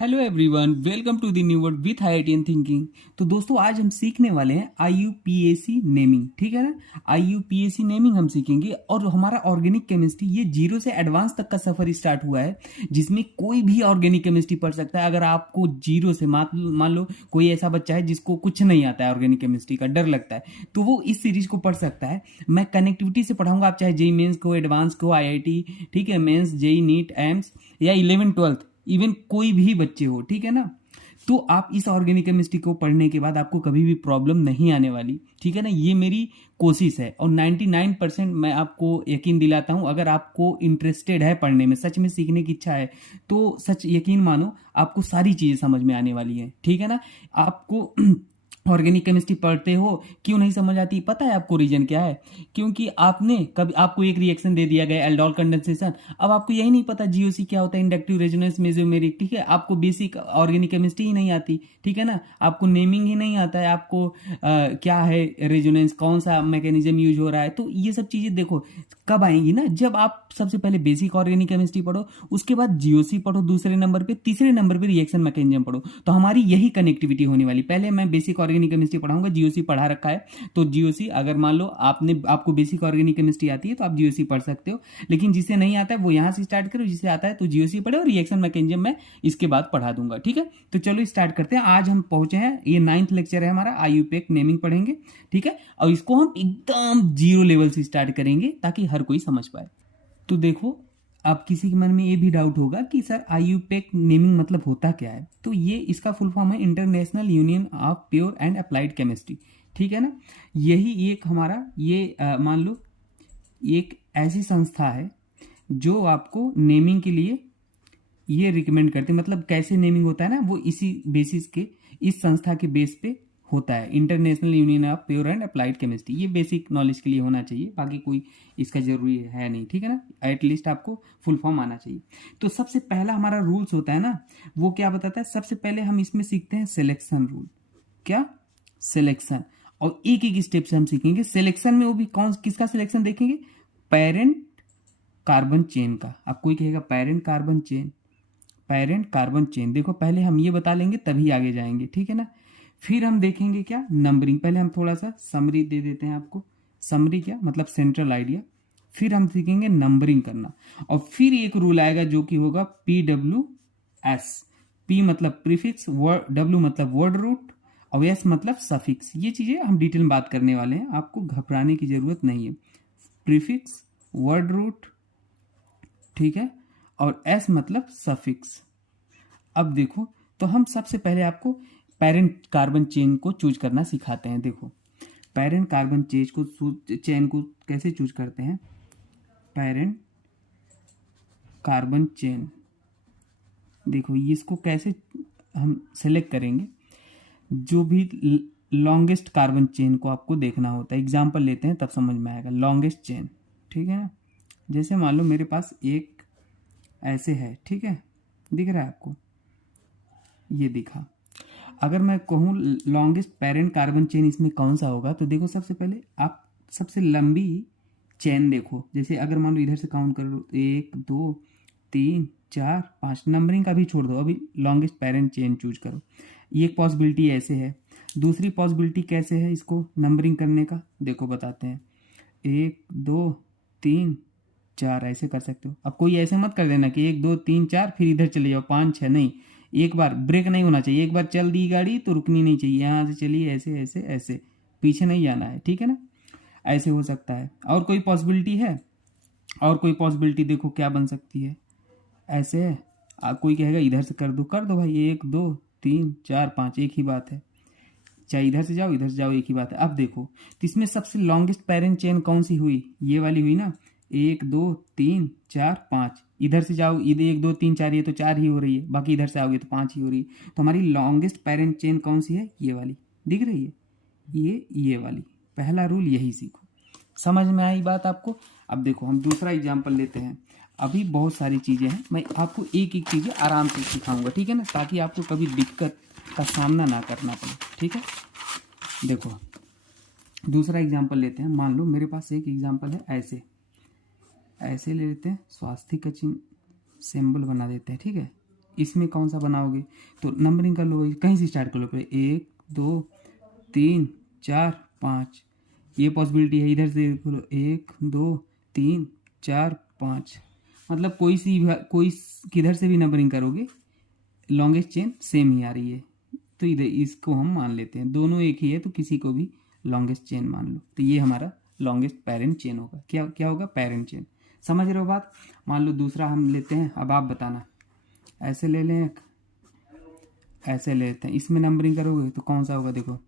Hello everyone, welcome to the new word with IITian thinking. तो दोस्तों आज हम सीखने वाले हैं आईयूपीएसी नेमिंग। ठीक है ना। आईयूपीएसी नेमिंग हम सीखेंगे और हमारा ऑर्गेनिक केमिस्ट्री ये जीरो से एडवांस तक का सफर स्टार्ट हुआ है, जिसमें कोई भी ऑर्गेनिक केमिस्ट्री पढ़ सकता है। अगर आपको जीरो से मान लो कोई ऐसा बच्चा है जिसको कुछ नहीं आता है, ऑर्गेनिक केमिस्ट्री का डर लगता है, तो वो इस सीरीज को पढ़ सकता है। मैं कनेक्टिविटी से पढ़ाऊंगा, आप चाहे जेई मेंस को, एडवांस को, आईआईटी, ठीक है, मेंस, जेई, नीट, एम्स या 11वीं 12वीं, इवन कोई भी बच्चे हो, ठीक है ना। तो आप इस ऑर्गेनिक केमिस्ट्री को पढ़ने के बाद आपको कभी भी प्रॉब्लम नहीं आने वाली, ठीक है ना। ये मेरी कोशिश है और 99% मैं आपको यकीन दिलाता हूं। अगर आपको इंटरेस्टेड है पढ़ने में, सच में सीखने की इच्छा है, तो सच यकीन मानो आपको सारी चीजें समझ में आने वाली हैं, ठीक है ना। आपको ऑर्गेनिक केमिस्ट्री पढ़ते हो, क्यों नहीं समझ आती, पता है आपको रीजन क्या है? क्योंकि आपने कभी, आपको एक रिएक्शन दे दिया गया एल्डोल कंडेंसेशन, अब आपको यही नहीं पता जीओसी क्या होता है, इंडक्टिव रेजोनेंस मेसोमेरिक, ठीक है। आपको बेसिक ऑर्गेनिक केमिस्ट्री ही नहीं आती, ठीक है ना। आपको नेमिंग ही नहीं आता है, आपको क्या है रेजोनेंस, कौन सा मैकेनिज्म यूज हो रहा है। तो ये सब चीजें देखो कब आएंगी ना, जब आप सबसे पहले बेसिक ऑर्गेनिक केमिस्ट्री पढ़ो, उसके बाद जीओसी पढ़ो दूसरे नंबर पे, तीसरे नंबर पे रिएक्शन मैकेनिज्म पढ़ो। तो हमारी यही कनेक्टिविटी होने वाली। पहले मैं बेसिक ऑर्गेनिक केमिस्ट्री पढ़ाऊंगा, जीओसी पढ़ा रखा है, तो जीओसी अगर मान लो आपको बेसिक ऑर्गेनिक केमिस्ट्री आती है तो आप जीओसी पढ़ सकते हो। लेकिन जिसे नहीं आता है वो यहां से स्टार्ट करो, जिसे आता है तो जीओसी पढ़े और रिएक्शन मैकेनिज्म मैं इसके बाद पढ़ा दूंगा, ठीक है। तो चलो स्टार्ट करते हैं। आज हम पहुंचे हैं, ये 9th लेक्चर है हमारा, आईयूपीएक नेमिंग पढ़ेंगे, ठीक है। और इसको हम एकदम जीरो लेवल से स्टार्ट करेंगे ताकि हर कोई समझ पाए। तो देखो, अब किसी के मन में ये भी डाउट होगा कि सर आईयूपीएक नेमिंग मतलब होता क्या है। तो ये इसका फुल फॉर्म है international union of pure and applied chemistry, ठीक है ना। यही एक हमारा ये मान लो एक ऐसी संस्था है जो आपको नेमिंग के लिए ये रिकमेंड करते हैं। मतलब कैसे नेमिंग होता है ना, वो इसी बेसिस के, इस संस्था के बेस पे होता है। International union of pure and applied chemistry, ये बेसिक नॉलेज के लिए होना चाहिए, बाकी कोई इसका जरूरी है नहीं, ठीक है ना। एटलीस्ट आपको फुल फॉर्म आना चाहिए। तो सबसे पहला हमारा रूल्स होता है ना, वो क्या बताता है, सबसे पहले हम इसमें सीखते हैं सिलेक्शन रूल। क्या? सिलेक्शन। और एक एक स्टेप से हम सीखेंगे सिलेक्शन में। वो भी कौन किसका सिलेक्शन देखेंगे? पेरेंट कार्बन चेन का। अब कोई कहेगा parent carbon chain, parent carbon chain, देखो पहले हम ये बता लेंगे तभी आगे जाएंगे, ठीक है ना। फिर हम देखेंगे क्या, नंबरिंग। पहले हम थोड़ा सा समरी दे देते हैं आपको। समरी क्या मतलब सेंट्रल आइडिया। फिर हम सीखेंगे नंबरिंग करना, और फिर एक रूल आएगा जो कि होगा PWS। पी मतलब प्रीफिक्स, डब्ल्यू मतलब वर्ड रूट, और एस मतलब सफिक्स। ये चीजें हम डिटेल में बात करने वाले हैं, आपको घबराने की जरूरत नहीं है। प्रीफिक्स, वर्ड रूट, ठीक है, और एस मतलब सफिक्स। अब देखो, तो हम सबसे पहले आपको पेरेंट कार्बन चेन को चूज करना सिखाते हैं। देखो पेरेंट कार्बन चेन को कैसे चूज करते हैं। पेरेंट कार्बन चेन, देखो इसको कैसे हम सेलेक्ट करेंगे। जो भी लॉन्गेस्ट कार्बन चेन को आपको देखना होता है। एग्जाम्पल लेते हैं तब समझ में आएगा। लॉन्गेस्ट चेन, ठीक है ना। जैसे मान लो मेरे पास एक ऐसे है, ठीक है, दिख रहा है आपको, ये दिखा। अगर मैं कहूँ लॉन्गेस्ट पेरेंट कार्बन चेन इसमें कौन सा होगा, तो देखो सबसे पहले आप सबसे लंबी चेन देखो। जैसे अगर मान लो इधर से काउंट कर लो, 1 2 3 4 5, नंबरिंग का भी छोड़ दो, अभी लॉन्गेस्ट पेरेंट चेन चूज करो। ये एक पॉसिबिलिटी ऐसे है। दूसरी पॉसिबिलिटी कैसे है इसको नंबरिंग करने का, देखो बताते हैं। 1 2 3 4 ऐसे कर सकते हो। अब कोई ऐसे मत कर देना कि 1 2 3 4 फिर इधर चले जाओ 5 6, नहीं। एक बार ब्रेक नहीं होना चाहिए, एक बार चल दी गाड़ी तो रुकनी नहीं चाहिए, यहाँ से चलिए ऐसे ऐसे ऐसे, पीछे नहीं जाना है, ठीक है ना। ऐसे हो सकता है। और कोई पॉसिबिलिटी है? और कोई पॉसिबिलिटी देखो क्या बन सकती है। ऐसे है, कोई कहेगा इधर से कर दो भाई, 1 2 3 4 5, एक ही बात है। चाहे इधर से जाओ इधर से जाओ, एक ही बात है। अब देखो, तो इसमें सबसे लॉन्गेस्ट पेरेंट चेन कौन सी हुई? ये वाली हुई ना। 1 2 3 4 5, इधर से जाओ, इधर 1 2 3 4, ये तो 4 ही हो रही है, बाकी इधर से आओगे तो 5 ही हो रही है। तो हमारी लॉन्गेस्ट पेरेंट चेन कौन सी है? ये वाली, दिख रही है, ये वाली। पहला रूल यही सीखो। समझ में आई बात आपको? अब देखो हम दूसरा एग्जाम्पल लेते हैं। अभी बहुत सारी चीज़ें हैं, मैं आपको एक एक चीज़ें आराम से सिखाऊंगा, ठीक है ना, ताकि आपको कभी दिक्कत का सामना ना करना पड़े, ठीक है। देखो दूसरा एग्जाम्पल लेते हैं। मान लो मेरे पास एक एग्जाम्पल है, ऐसे ऐसे ले लेते हैं, स्वास्तिक का चिन्ह सिंबल बना देते हैं, ठीक है। इसमें कौन सा बनाओगे, तो नंबरिंग कर लो, कहीं से स्टार्ट कर लो पहले, 1 2 3 4 5, ये पॉसिबिलिटी है। इधर से खोलो, 1 2 3 4 5, मतलब कोई किधर से भी नंबरिंग करोगे लॉन्गेस्ट चेन सेम ही आ रही है, तो इधर इसको हम मान लेते हैं, दोनों एक ही है तो किसी को भी लॉन्गेस्ट चेन मान लो। तो ये हमारा लॉन्गेस्ट पेरेंट चेन होगा। क्या क्या होगा, पेरेंट चेन। समझ रहे हो बात। मान लो दूसरा हम लेते हैं, अब आप बताना, ऐसे ले लें, ऐसे लेते हैं, इसमें नंबरिंग करोगे तो कौन सा होगा, देखो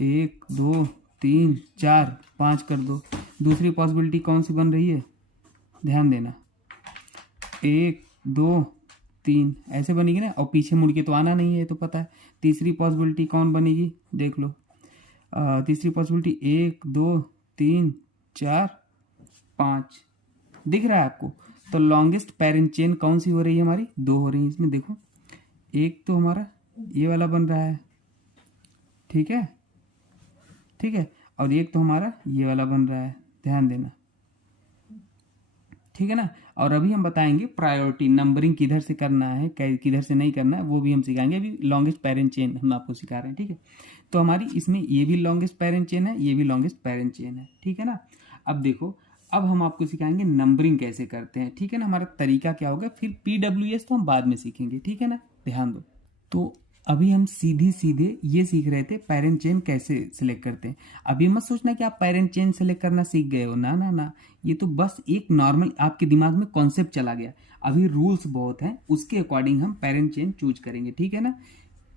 1 2 3 4 5 कर दो। दूसरी पॉसिबिलिटी कौन सी बन रही है, ध्यान देना, 1 2 3 ऐसे बनेगी ना, और पीछे मुड़ के तो आना नहीं है तो पता है। तीसरी पॉसिबिलिटी कौन बनेगी, देख लो, तीसरी पॉसिबिलिटी 1 2 3 4 5, दिख रहा है आपको। तो लॉन्गेस्ट पेरेंट चेन कौन सी हो रही है हमारी, 2 हो रही है इसमें, देखो एक तो हमारा ये वाला बन रहा है, ठीक है, ठीक है, और एक तो हमारा ये वाला बन रहा है, ध्यान देना, ठीक है ना। और अभी हम बताएंगे प्रायोरिटी नंबरिंग किधर से करना है, किधर से नहीं करना है, वो भी हम सिखाएंगे। अभी लॉन्गेस्ट पेरेंट चेन हम आपको सिखा रहे हैं, ठीक है। तो हमारी इसमें ये भी लॉन्गेस्ट पेरेंट चेन है, ये भी लॉन्गेस्ट पेरेंट चेन है, ठीक है ना। अब देखो, अब हम आपको सिखाएंगे नंबरिंग कैसे करते हैं, ठीक है ना। हमारा तरीका क्या होगा, फिर PWS तो हम बाद में सीखेंगे, ठीक है ना, ध्यान दो। तो अभी हम सीधे ये सीख रहे थे पेरेंट चेन कैसे सिलेक्ट करते हैं। अभी मत सोचना कि आप पेरेंट चेन सेलेक्ट करना सीख गए हो, ना ना ना, ये तो बस एक नॉर्मल आपके दिमाग में कॉन्सेप्ट चला गया। अभी रूल्स बहुत हैं, उसके अकॉर्डिंग हम पेरेंट चेन चूज करेंगे, ठीक है ना।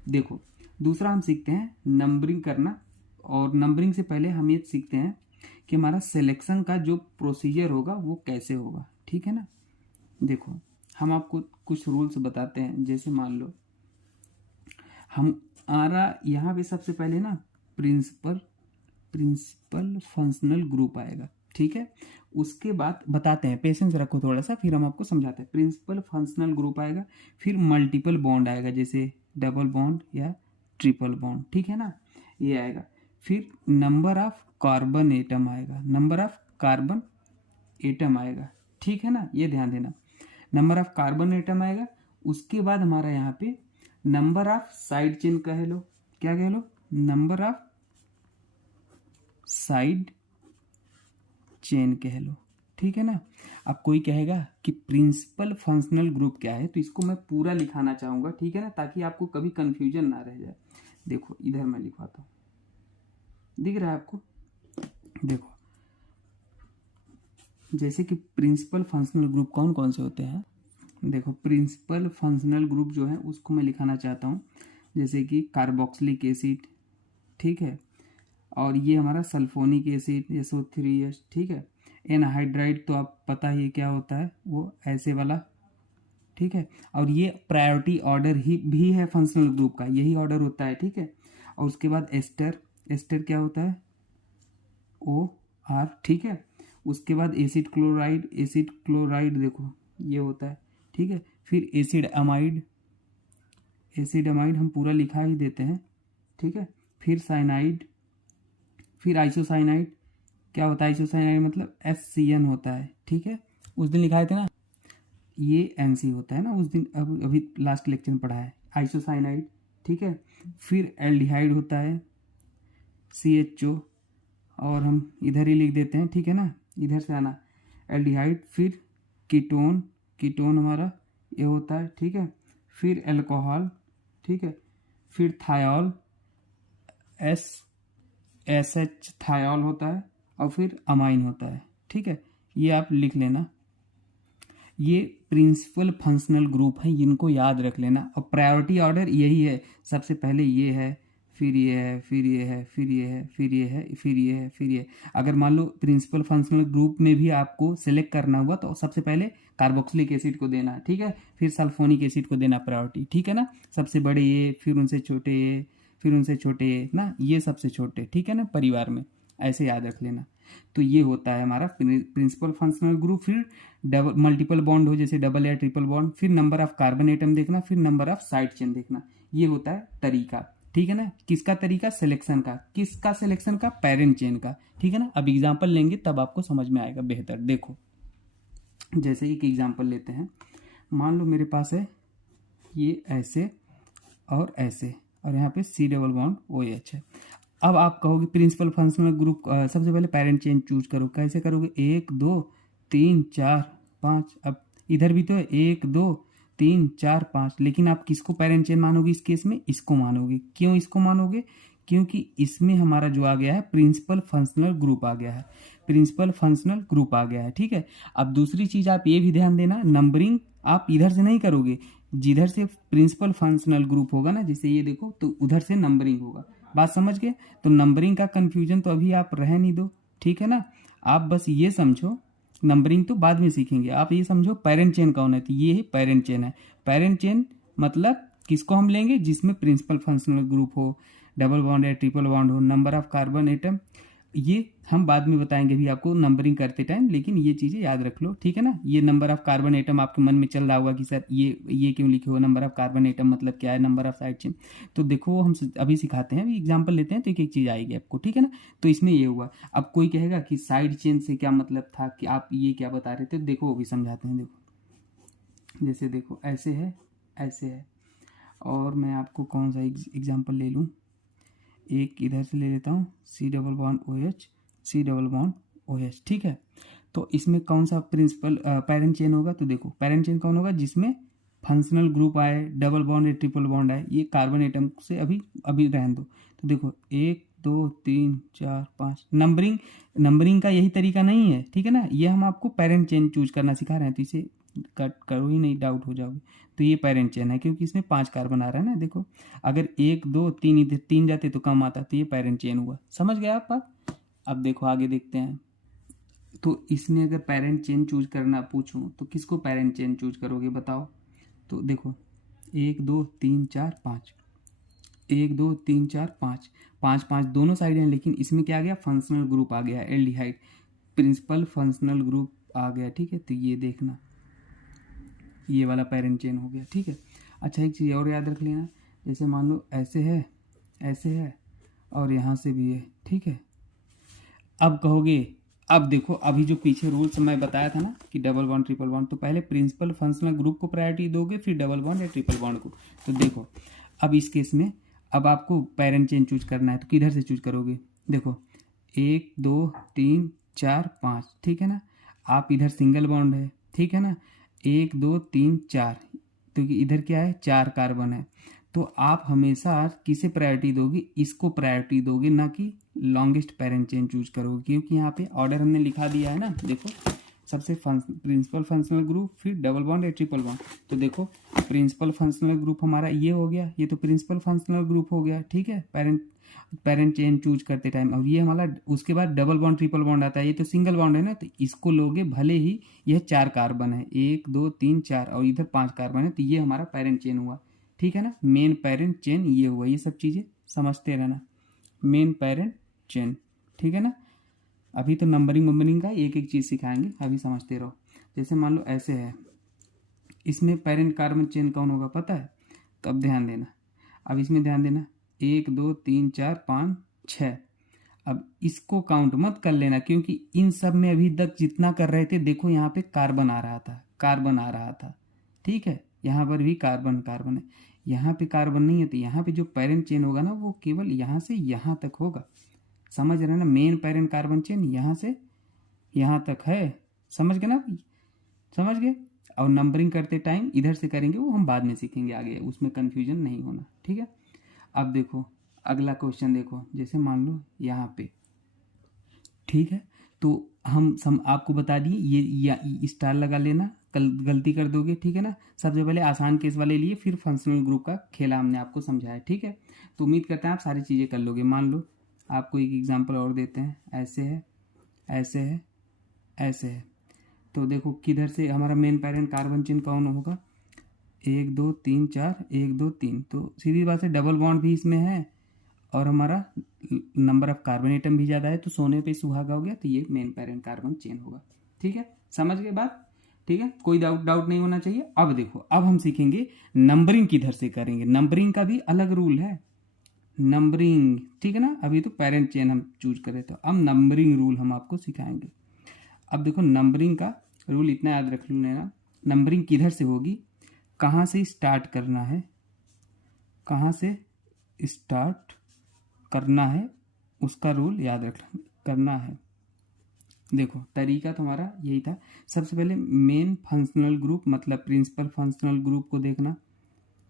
देखो, दूसरा हम सीखते हैं नंबरिंग करना, और नंबरिंग से पहले हम ये सीखते हैं कि हमारा सिलेक्शन का जो प्रोसीजर होगा वो कैसे होगा, ठीक है ना। देखो, हम आपको कुछ रूल्स बताते हैं, जैसे मान लो हमारा यहाँ पे सबसे पहले ना प्रिंसिपल फंक्शनल ग्रुप आएगा, ठीक है। उसके बाद बताते हैं, पेशेंस रखो थोड़ा सा, फिर हम आपको समझाते हैं। प्रिंसिपल फंक्शनल ग्रुप आएगा, फिर मल्टीपल बॉन्ड आएगा, जैसे डबल बॉन्ड या ट्रिपल बॉन्ड, ठीक है ना, ये आएगा। फिर नंबर ऑफ कार्बन एटम आएगा, नंबर ऑफ कार्बन एटम आएगा, ठीक है ना, ये ध्यान देना, नंबर ऑफ कार्बन एटम आएगा। उसके बाद हमारा यहाँ पे नंबर ऑफ साइड चेन कह लो, क्या कह लो, नंबर ऑफ साइड चेन कह लो, ठीक है ना। अब कोई कहेगा कि प्रिंसिपल फंक्शनल ग्रुप क्या है, तो इसको मैं पूरा लिखाना चाहूंगा, ठीक है ना, ताकि आपको कभी कंफ्यूजन ना रह जाए। देखो इधर मैं लिखवाता हूँ, दिख रहा है आपको, देखो जैसे कि प्रिंसिपल फंक्शनल ग्रुप कौन कौन से होते हैं। देखो, प्रिंसिपल फंक्शनल ग्रुप जो है उसको मैं लिखाना चाहता हूँ, जैसे कि कार्बोक्सिलिक एसिड, ठीक है, और ये हमारा सल्फोनिक एसिड SO3H, ठीक है। एनहाइड्राइड तो आप पता ही क्या होता है, वो ऐसे वाला, ठीक है। और ये प्रायोरिटी ऑर्डर ही भी है फंक्शनल ग्रुप का, यही ऑर्डर होता है, ठीक है। और उसके बाद एस्टर क्या होता है, OR, ठीक है। उसके बाद एसिड क्लोराइड देखो ये होता है, ठीक है। फिर एसिड अमाइड हम पूरा लिखा ही देते हैं, ठीक है। फिर साइनाइड, फिर आइसोसाइनाइड, क्या होता है आइसोसाइनाइड, मतलब SCN होता है, ठीक है। उस दिन लिखाए थे ना, ये NC होता है ना उस दिन, अभी लास्ट लेक्चर में पढ़ा है आइसोसाइनाइड, ठीक है। फिर एल्डिहाइड होता है CHO, और हम इधर ही लिख देते हैं, ठीक है ना, इधर से आना एल्डिहाइड। फिर कीटोन हमारा ये होता है, ठीक है। फिर अल्कोहल, ठीक है। फिर थायोल, SH थायोल होता है, और फिर अमाइन होता है, ठीक है। ये आप लिख लेना, ये प्रिंसिपल फंक्शनल ग्रुप है, इनको याद रख लेना। और प्रायोरिटी ऑर्डर यही है, सबसे पहले ये है, फिर ये है, फिर ये है, फिर ये है, फिर ये है, फिर ये है, फिर ये। अगर मान लो प्रिंसिपल फंक्शनल ग्रुप में भी आपको सेलेक्ट करना हुआ तो सबसे पहले कार्बोक्सिलिक एसिड को देना, ठीक है। फिर सल्फोनिक एसिड को देना प्रायोरिटी, ठीक है ना। सबसे बड़े ये, फिर उनसे छोटे ये, फिर उनसे छोटे ये ना, ये सबसे छोटे, ठीक है ना, परिवार में, ऐसे याद रख लेना। तो ये होता है हमारा प्रिंसिपल फंक्शनल ग्रुप। फिर डबल मल्टीपल बॉन्ड हो, जैसे डबल या ट्रिपल बॉन्ड, फिर नंबर ऑफ कार्बन एटम देखना, फिर नंबर ऑफ साइड चेन देखना। ये होता है तरीका, ठीक है ना। किसका तरीका, सिलेक्शन का, किसका सिलेक्शन का, पेरेंट चेन का, ठीक है ना। अब एग्जाम्पल लेंगे तब आपको समझ में आएगा बेहतर। देखो, जैसे एक एग्जाम्पल लेते हैं, मान लो मेरे पास है ये ऐसे और ऐसे, और यहाँ पे C डबल बॉन्ड OH है। अब आप कहोगे प्रिंसिपल फंक्शनल ग्रुप, सबसे पहले पैरेंट चेन चूज करो। कैसे करोगे? 1 2 3 4 5। अब इधर भी तो है 1 2 3 4 5, लेकिन आप किसको पैरेंट चेन मानोगे इस केस में? इसको मानोगे। क्यों इसको मानोगे? क्योंकि इसमें हमारा जो आ गया है प्रिंसिपल फंक्शनल ग्रुप आ गया है, प्रिंसिपल फंक्शनल ग्रुप आ गया है। ठीक है। अब दूसरी चीज आप ये भी ध्यान देना, नंबरिंग आप इधर से नहीं करोगे, जिधर से प्रिंसिपल फंक्शनल ग्रुप होगा ना, जैसे ये देखो, तो उधर से नंबरिंग होगा। बात समझ गए? तो नंबरिंग का कंफ्यूजन तो अभी आप रह नहीं दो, ठीक है ना। आप बस ये समझो, नंबरिंग तो बाद में सीखेंगे, आप ये समझो पैरेंट चेन कौन है। तो ये ही पैरेंट चेन है। पैरेंट चेन मतलब किसको हम लेंगे? जिसमें प्रिंसिपल फंक्शनल ग्रुप हो, डबल बॉन्ड या ट्रिपल बॉन्ड हो, नंबर ऑफ कार्बन एटम, ये हम बाद में बताएंगे भी आपको नंबरिंग करते टाइम, लेकिन ये चीज़ें याद रख लो, ठीक है ना। ये नंबर ऑफ कार्बन एटम आपके मन में चल रहा होगा कि सर ये क्यों लिखे हो, नंबर ऑफ कार्बन एटम मतलब क्या है, नंबर ऑफ साइड चेन। तो देखो हम अभी सिखाते हैं, अभी एग्जांपल लेते हैं, तो एक एक चीज़ आएगी आपको, ठीक है ना। तो इसमें ये हुआ। अब कोई कहेगा कि साइड चेन से क्या मतलब था, कि आप ये क्या बता रहे थे। देखो वो भी समझाते हैं। देखो जैसे देखो ऐसे है, ऐसे है, और मैं आपको कौन सा एग्जाम्पल ले लूँ, एक इधर से ले लेता हूँ, C double bond OH, C double bond OH, ठीक है। तो इसमें कौन सा प्रिंसिपल पैरेंट चेन होगा? तो देखो पैरेंट चेन कौन होगा? जिसमें फंक्शनल ग्रुप आए, डबल बॉन्ड या ट्रिपल बॉन्ड आए। ये कार्बन एटम से अभी अभी रहने दो। तो देखो 1 2 3 4 5, नंबरिंग का यही तरीका नहीं है, ठीक है ना। ये हम आपको पैरेंट चेन चूज करना सिखा रहे हैं, तो इसे कट करो ही नहीं, डाउट हो जाओगे। तो ये पैरेंट चेन है, क्योंकि इसमें 5 कार्बन आ रहा है ना। देखो अगर 1 2 3 इधर 3 जाते तो कम आता, तो ये पैरेंट चेन हुआ। समझ गए आप बात? अब देखो आगे देखते हैं। तो इसमें अगर पैरेंट चेन चूज करना पूछूं, तो किसको पैरेंट चेन चूज करोगे बताओ? तो देखो 1 2 3 4 5, 1 2 3 4 5, 5 5 दोनों साइड हैं, लेकिन इसमें क्या आ गया? फंक्शनल ग्रुप आ गया, एल्डिहाइड, प्रिंसिपल फंक्शनल ग्रुप आ गया, ठीक है। तो ये देखना, ये वाला पैरेंट चेन हो गया, ठीक है। अच्छा एक चीज़ और याद रख लेना, जैसे मान लो ऐसे है, ऐसे है, और यहाँ से भी है, ठीक है। अब कहोगे, अब देखो अभी जो पीछे रूल्स मैं बताया था ना कि डबल बॉन्ड ट्रिपल बॉन्ड, तो पहले प्रिंसिपल फंक्शनल ग्रुप को प्रायोरिटी दोगे, फिर डबल बॉन्ड या ट्रिपल बॉन्ड को। तो देखो अब इस केस में अब आपको पैरेंट चेन चूज करना है, तो किधर से चूज करोगे? देखो 1 2 3 4 5, ठीक है ना। आप इधर सिंगल बॉन्ड है, ठीक है ना, 1 2 3 4, तो इधर क्या है? 4 कार्बन है। तो आप हमेशा किसे प्रायोरिटी दोगे? इसको प्रायोरिटी दोगे, ना कि लॉन्गेस्ट पैरेंट चेन चूज करोगे, क्योंकि यहाँ पे ऑर्डर हमने लिखा दिया है ना। देखो सबसे प्रिंसिपल फंक्शनल ग्रुप, फिर डबल बॉन्ड या ट्रिपल बॉन्ड। तो देखो प्रिंसिपल फंक्शनल ग्रुप हमारा ये हो गया, ये तो प्रिंसिपल फंक्शनल ग्रुप हो गया, ठीक है, पैरेंट चेन चूज करते टाइम। और ये हमारा उसके बाद डबल बॉन्ड ट्रिपल बॉन्ड आता है, ये तो सिंगल बॉन्ड है ना, तो इसको लोगे भले ही यह 4 कार्बन है, 1 2 3 4, और इधर 5 कार्बन है, तो ये हमारा पैरेंट चेन हुआ, ठीक है ना। मेन पैरेंट चेन ये हुआ, ये सब चीज़ें समझते रहना, मेन पैरेंट चेन, ठीक है ना। अभी तो नंबरिंग का एक एक चीज़ सिखाएंगे, अभी समझते रहो। जैसे मान लो ऐसे है, इसमें पैरेंट कार्बन चेन कौन होगा पता है? तो अब ध्यान देना, अब इसमें ध्यान देना, 1 2 3 4 5 6। अब इसको काउंट मत कर लेना, क्योंकि इन सब में अभी तक जितना कर रहे थे, देखो यहाँ पे कार्बन आ रहा था, कार्बन आ रहा था, ठीक है। यहाँ पर भी कार्बन कार्बन है, यहाँ पे कार्बन नहीं है, तो यहाँ पे जो पैरेंट चेन होगा ना, वो केवल यहाँ से यहाँ तक होगा। समझ रहे ना, मेन पैरेंट कार्बन चेन यहाँ से यहाँ तक है, समझ गए ना? समझ गए। और नंबरिंग करते टाइम इधर से करेंगे, वो हम बाद में सीखेंगे आगे, उसमें कन्फ्यूजन नहीं होना, ठीक है। अब देखो अगला क्वेश्चन देखो, जैसे मान लो यहाँ पे, ठीक है, तो हम आपको बता दिए ये स्टार लगा लेना, कल गलती कर दोगे, ठीक है ना। सबसे पहले आसान केस वाले लिए, फिर फंक्शनल ग्रुप का खेला हमने आपको समझाया, ठीक है। तो उम्मीद करते हैं आप सारी चीज़ें कर लोगे। मान लो आपको एक एग्जांपल और देते हैं, ऐसे है, ऐसे है, ऐसे है। तो देखो किधर से हमारा मेन पैरेंट कार्बन चेन कौन होगा? 1 2 3 4, 1 2 3, तो सीधी बात है डबल बॉन्ड भी इसमें है, और हमारा नंबर ऑफ कार्बन एटम भी ज़्यादा है, तो सोने पे सुहागा हो गया, तो ये मेन पैरेंट कार्बन चेन होगा, ठीक है। समझ गए बात? ठीक है, कोई डाउट नहीं होना चाहिए। अब देखो, अब हम सीखेंगे नंबरिंग किधर से करेंगे। नंबरिंग का भी अलग रूल है, नंबरिंग, ठीक है ना। अभी तो पैरेंट चेन हम चूज करें, तो अब नंबरिंग रूल हम आपको सिखाएंगे। अब देखो नंबरिंग का रूल इतना याद रख लेना, नंबरिंग किधर से होगी? कहाँ से स्टार्ट करना है, कहाँ से स्टार्ट करना है, उसका रूल याद रखना करना है। देखो तरीका तुम्हारा यही था, सबसे पहले मेन फंक्शनल ग्रुप मतलब प्रिंसिपल फंक्शनल ग्रुप को देखना,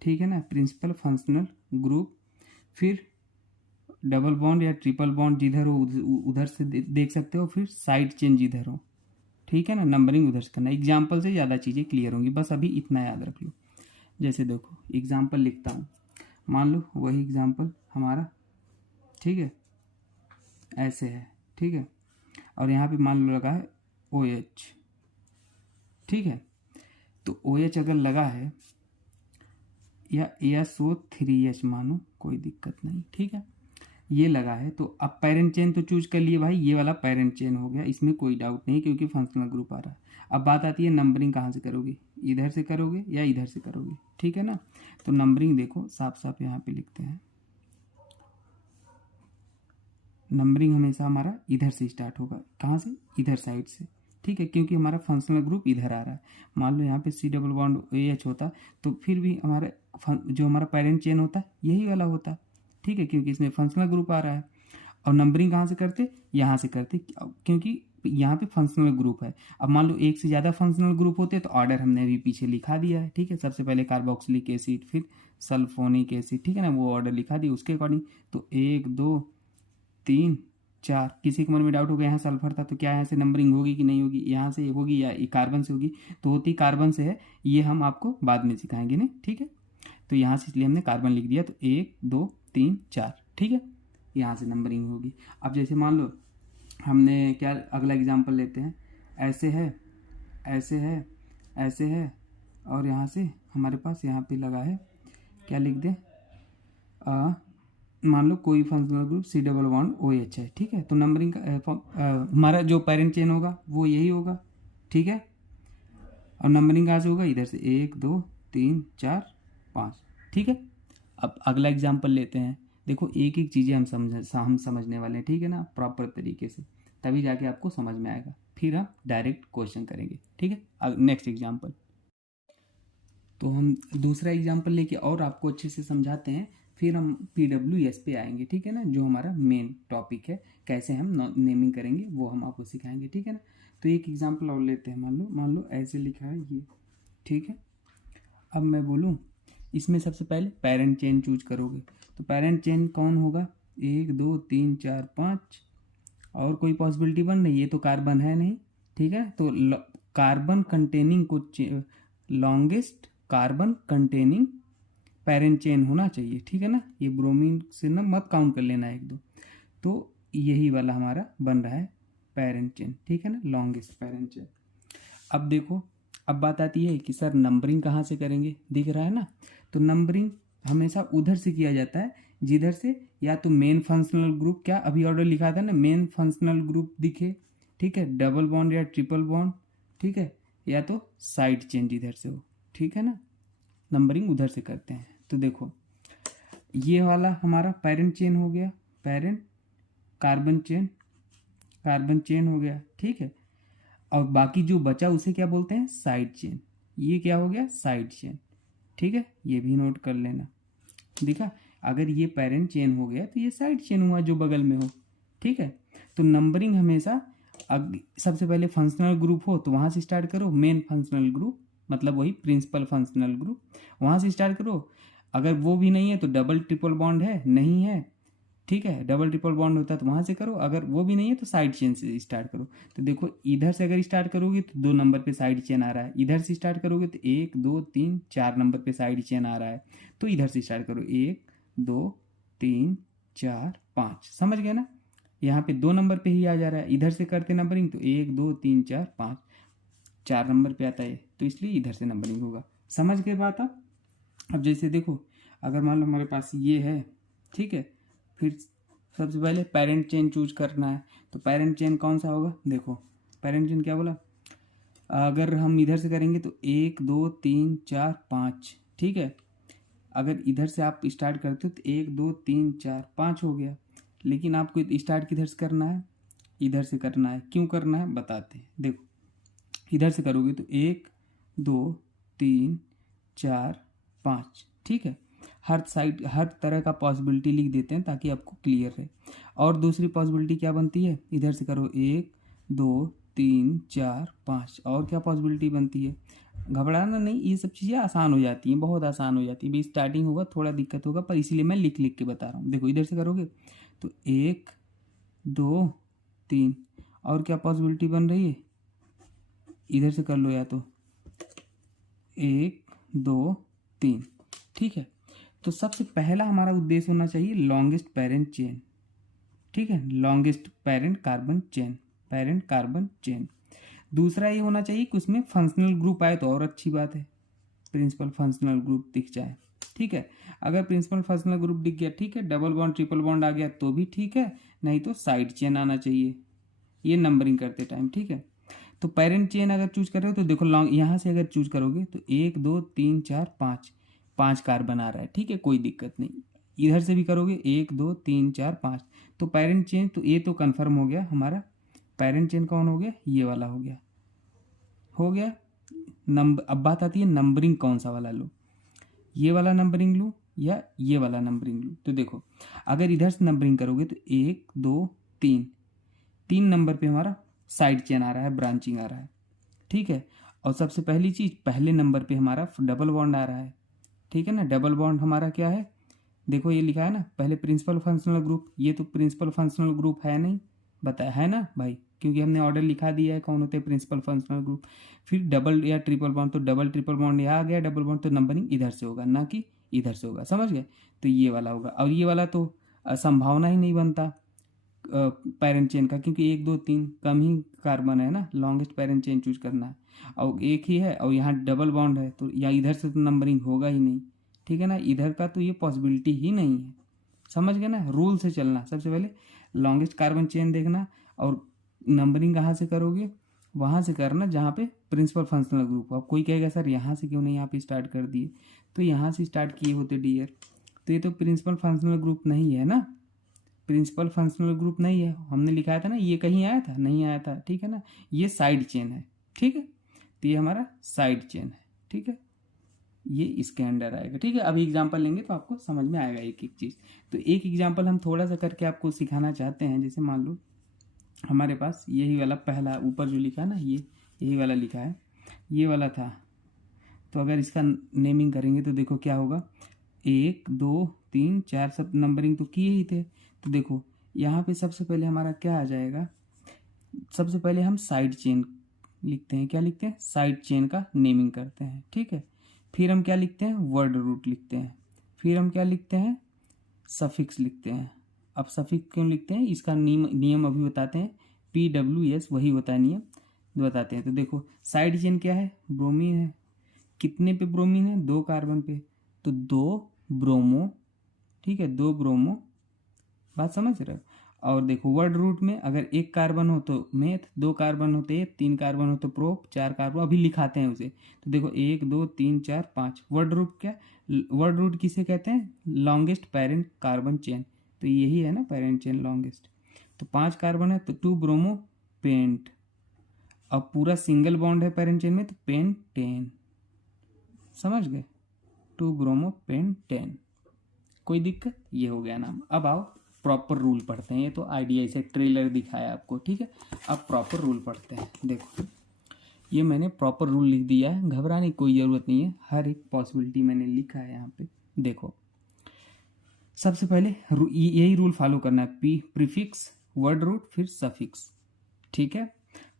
ठीक है ना, प्रिंसिपल फंक्शनल ग्रुप। फिर डबल बॉन्ड या ट्रिपल बॉन्ड जिधर हो उधर से देख सकते हो, फिर साइड चेन जिधर हो, ठीक है ना, नंबरिंग उधर से करना। एग्जाम्पल से ज़्यादा चीज़ें क्लियर होंगी, बस अभी इतना याद रख लो। जैसे देखो एग्जाम्पल लिखता हूँ, मान लो वही एग्जाम्पल हमारा, ठीक है, ऐसे है, ठीक है, और यहाँ पे मान लो लगा है OH, ठीक है। तो OH अगर लगा है या SO3H मानो, कोई दिक्कत नहीं, ठीक है, ये लगा है, तो अब पेरेंट चेन तो चूज कर लिए भाई, ये वाला पेरेंट चेन हो गया, इसमें कोई डाउट नहीं क्योंकि फंक्शनल ग्रुप आ रहा है। अब बात आती है नंबरिंग कहाँ से करोगे, इधर से करोगे या इधर से करोगे, ठीक है ना। तो नंबरिंग देखो साफ साफ यहाँ पे लिखते हैं, नंबरिंग हमेशा हमारा इधर से स्टार्ट होगा, कहाँ से, इधर साइड से, ठीक है, क्योंकि हमारा फंक्शनल ग्रुप इधर आ रहा है। मान लो यहाँ पे C डबल बॉन्ड OH होता तो फिर भी हमारा जो हमारा पेरेंट चेन होता यही वाला होता, ठीक है, क्योंकि इसमें फंक्शनल ग्रुप आ रहा है। और नंबरिंग कहाँ से करते, यहाँ से करते, क्योंकि यहाँ पे फंक्शनल ग्रुप है। अब मान लो एक से ज़्यादा फंक्शनल ग्रुप होते तो ऑर्डर हमने अभी पीछे लिखा दिया है, ठीक है, सबसे पहले कार्बोक्सिलिक एसिड फिर सल्फोनिक एसिड, ठीक है ना, वो ऑर्डर लिखा दिया उसके अकॉर्डिंग। तो 1 2 3 4, किसी के मन में डाउट हो गया यहाँ सल्फर था तो क्या यहाँ से नंबरिंग होगी कि नहीं होगी, यहाँ से होगी या कार्बन से होगी, तो होती कार्बन से है, ये हम आपको बाद में सिखाएंगे नहीं, ठीक है। तो यहाँ से इसलिए हमने कार्बन लिख दिया, तो 1 2 3 4, ठीक है, यहाँ से नंबरिंग होगी। अब जैसे मान लो हमने क्या, अगला एग्जाम्पल लेते हैं, ऐसे है, ऐसे है, ऐसे है, और यहाँ से हमारे पास यहाँ पे लगा है, क्या लिख दें, मान लो कोई functional group C double bond OH है, ठीक है, तो नंबरिंग का हमारा जो पेरेंट चेन होगा वो यही होगा, ठीक है, और नंबरिंग कहाँ से होगा, इधर से 1 2 3 4 5, ठीक है। अब अगला एग्जाम्पल लेते हैं, देखो एक एक चीज़ें हम समझने वाले हैं, ठीक है ना, प्रॉपर तरीके से, तभी जाके आपको समझ में आएगा, फिर हम डायरेक्ट क्वेश्चन करेंगे, ठीक है। नेक्स्ट एग्जाम्पल, तो हम दूसरा एग्जाम्पल लेके और आपको अच्छे से समझाते हैं, फिर हम PWS पे आएंगे, ठीक है ना, जो हमारा मेन टॉपिक है, कैसे हम नेमिंग करेंगे वो हम आपको सिखाएंगे, ठीक है ना। तो एक एग्जाम्पल और लेते हैं, मान लो ऐसे लिखा है ये, ठीक है। अब मैं बोलूँ, इसमें सबसे पहले पेरेंट चेन चूज करोगे, तो पेरेंट चेन कौन होगा, 1 2 3 4 5, और कोई पॉसिबिलिटी बन रही, ये तो कार्बन है नहीं, ठीक है, तो कार्बन कंटेनिंग को longest carbon containing parent chain होना चाहिए, ठीक है ना, ये ब्रोमीन से ना मत काउंट कर लेना 1 2, तो यही वाला हमारा बन रहा है पेरेंट चेन, ठीक है ना, लॉन्गेस्ट पेरेंट चेन। अब देखो, अब बात आती है कि सर नंबरिंग कहाँ से करेंगे, दिख रहा है ना, तो नंबरिंग हमेशा उधर से किया जाता है जिधर से या तो मेन फंक्शनल ग्रुप, क्या अभी ऑर्डर लिखा था ना, मेन फंक्शनल ग्रुप दिखे, ठीक है, डबल बॉन्ड या ट्रिपल बॉन्ड, ठीक है, या तो साइड चेन जिधर से हो, ठीक है ना, नंबरिंग उधर से करते हैं। तो देखो ये वाला हमारा पेरेंट चेन हो गया, पेरेंट कार्बन चेन हो गया, ठीक है, और बाकी जो बचा उसे क्या बोलते हैं, साइड चेन, ये क्या हो गया, साइड चेन, ठीक है, ये भी नोट कर लेना, दिखा, अगर ये पेरेंट चेन हो गया तो ये साइड चेन हुआ जो बगल में हो, ठीक है। तो नंबरिंग हमेशा सबसे पहले फंक्शनल ग्रुप हो तो वहाँ से स्टार्ट करो, मेन फंक्शनल ग्रुप मतलब वही प्रिंसिपल फंक्शनल ग्रुप, वहाँ से स्टार्ट करो, अगर वो भी नहीं है तो डबल ट्रिपल बॉन्ड है, नहीं है, ठीक है, डबल ट्रिपल बॉन्ड होता है तो वहाँ से करो, अगर वो भी नहीं है तो साइड चेन से स्टार्ट करो। तो देखो इधर से अगर स्टार्ट करोगे तो 2 नंबर पे साइड चेन आ रहा है, इधर से स्टार्ट करोगे तो 1 2 3 4 नंबर पे साइड चेन आ रहा है, तो इधर से स्टार्ट करो, 1 2 3 4 5, समझ गए ना, यहाँ पे 2 नंबर पे ही आ जा रहा है, इधर से करते नंबरिंग तो 1 2 3 4 5, 4 नंबर पे आता है, तो इसलिए इधर से नंबरिंग होगा, समझ गए बात आप। अब जैसे देखो अगर मान लो हमारे पास ये है, ठीक है, फिर सबसे पहले पेरेंट चेन चूज करना है, तो पेरेंट चेन कौन सा होगा, देखो पेरेंट चेन क्या बोला, अगर हम इधर से करेंगे तो 1 2 3 4 5, ठीक है, अगर इधर से आप स्टार्ट करते हो तो 1 2 3 4 5 हो गया, लेकिन आपको स्टार्ट किधर से करना है, इधर से करना है, क्यों करना है बताते हैं। देखो इधर से करोगे तो 1 2 3 4 5, ठीक है। हर साइड हर तरह का पॉसिबिलिटी लिख देते हैं ताकि आपको क्लियर रहे। और दूसरी पॉसिबिलिटी क्या बनती है, इधर से करो 1 2 3 4 5, और क्या पॉसिबिलिटी बनती है, घबराना नहीं, ये सब चीज़ें आसान हो जाती हैं, बहुत आसान हो जाती है। भी स्टार्टिंग होगा थोड़ा दिक्कत होगा, पर इसीलिए मैं लिख लिख के बता रहा हूँ। देखो इधर से करोगे तो 1 2 3, और क्या पॉसिबिलिटी बन रही है, इधर से कर लो या तो 1 2 3, ठीक है। तो सबसे पहला हमारा उद्देश्य होना चाहिए लॉन्गेस्ट पेरेंट चेन, ठीक है, लॉन्गेस्ट पेरेंट कार्बन चेन। दूसरा ये होना चाहिए कि उसमें फंक्शनल ग्रुप आए तो और अच्छी बात है, प्रिंसिपल फंक्शनल ग्रुप दिख जाए, ठीक है। अगर प्रिंसिपल फंक्शनल ग्रुप दिख गया, ठीक है, डबल बॉन्ड ट्रिपल बॉन्ड आ गया तो भी ठीक है, नहीं तो साइड चेन आना चाहिए ये नंबरिंग करते टाइम, ठीक है। तो पेरेंट चेन अगर चूज कर रहे हो तो देखो लॉन्ग यहाँ से अगर चूज करोगे तो 1 2 3 4 5, 5 कार्बन आ रहा है, ठीक है, कोई दिक्कत नहीं। इधर से भी करोगे 1 2 3 4 5, तो पेरेंट चेन तो ये तो कंफर्म हो गया हमारा। पेरेंट चेन कौन हो गया, ये वाला हो गया नंबर। अब बात आती है नंबरिंग कौन सा वाला लो, ये वाला नंबरिंग लूँ या ये वाला नंबरिंग लूँ। तो देखो अगर इधर से नंबरिंग करोगे तो 1 2 3, 3 नंबर पे हमारा साइड चेन आ रहा है, ब्रांचिंग आ रहा है, ठीक है। और सबसे पहली चीज़ पहले नंबर पे हमारा डबल बॉन्ड आ रहा है, ठीक है ना। डबल बॉन्ड हमारा क्या है, देखो ये लिखा है ना पहले प्रिंसिपल फंक्शनल ग्रुप, ये तो प्रिंसिपल फंक्शनल ग्रुप है नहीं, बताया है ना भाई, क्योंकि हमने ऑर्डर लिखा दिया है कौन होते हैं प्रिंसिपल फंक्शनल ग्रुप। फिर डबल या ट्रिपल बॉन्ड, तो डबल ट्रिपल बॉन्ड यहाँ आ गया, डबल बॉन्ड तो नंबरिंग इधर से होगा ना कि इधर से होगा, समझ गए। तो ये वाला होगा, और ये वाला तो संभावना ही नहीं बनता पेरेंट चेन का, क्योंकि 1 2 3 कम ही कार्बन है ना, लॉन्गेस्ट पेरेंट चेन चूज करना है, और एक ही है और यहाँ डबल बॉन्ड है, तो या इधर से तो नंबरिंग होगा ही नहीं, ठीक है ना। इधर का तो ये पॉसिबिलिटी ही नहीं है, समझ गए ना। रूल से चलना, सबसे पहले लॉन्गेस्ट कार्बन चेन देखना, और नंबरिंग कहाँ से करोगे, वहाँ से करना जहाँ पे प्रिंसिपल फंक्शनल ग्रुप। अब कोई कहेगा सर यहाँ से क्यों नहीं यहाँ पे स्टार्ट कर दिए, तो यहाँ से स्टार्ट किए होते डियर, तो ये तो प्रिंसिपल फंक्शनल ग्रुप नहीं है ना, प्रिंसिपल फंक्शनल ग्रुप नहीं है। हमने लिखाया था ना, ये कहीं आया था, नहीं आया था, ठीक है ना। ये साइड चेन है, ठीक है, तो ये हमारा साइड चेन है, ठीक है, ये इसके अंडर आएगा, ठीक है। अभी एग्जांपल लेंगे तो आपको समझ में आएगा एक एक चीज़। तो एक एग्जांपल हम थोड़ा सा करके आपको सिखाना चाहते हैं। जैसे मान लो हमारे पास यही वाला पहला ऊपर जो लिखा है ना, ये यही वाला लिखा है, ये वाला था। तो अगर इसका नेमिंग करेंगे तो देखो क्या होगा, 1 2 3 4 सब नंबरिंग तो किए ही थे। तो देखो यहाँ पे सबसे पहले हमारा क्या आ जाएगा, सबसे पहले हम साइड चेन लिखते हैं, क्या लिखते हैं, साइड चेन का नेमिंग करते हैं, ठीक है। फिर हम क्या लिखते हैं, वर्ड रूट लिखते हैं। फिर हम क्या लिखते हैं, सफिक्स लिखते हैं। अब सफिक्स क्यों लिखते हैं, इसका नियम अभी बताते हैं, PWS वही होता है नियम, बताते हैं। तो देखो साइड चेन क्या है, ब्रोमीन है, कितने पे ब्रोमीन है, 2 कार्बन पे, तो 2 ब्रोमो, ठीक है, 2 ब्रोमो, बात समझ रहे हो। और देखो वर्ड रूट में अगर 1 कार्बन हो तो मेथ, 2 कार्बन होते हैं, 3 कार्बन हो तो प्रोप, 4 कार्बन अभी लिखाते हैं उसे। तो देखो 1 2 3 4 5, वर्ड रूट क्या, वर्ड रूट किसे कहते हैं, लॉन्गेस्ट पेरेंट कार्बन चेन, तो यही है ना पेरेंट चेन लॉन्गेस्ट। तो 5 कार्बन है तो 2 ब्रोमो पेंट, अब पूरा सिंगल बॉन्ड है पेरेंट चेन में तो पेंटेन, समझ गए, 2 ब्रोमो पेंटेन, कोई दिक्कत, ये हो गया नाम। अब आओ प्रॉपर रूल पढ़ते हैं, ये तो आइडिया से ट्रेलर दिखाया आपको, ठीक है। अब प्रॉपर रूल पढ़ते हैं। देखो ये मैंने प्रॉपर रूल लिख दिया है, घबराने की कोई ज़रूरत नहीं है, हर एक पॉसिबिलिटी मैंने लिखा है यहाँ पे। देखो सबसे पहले यही रूल फॉलो करना है, प्रीफिक्स, वर्ड रूट, फिर सफिक्स, ठीक है।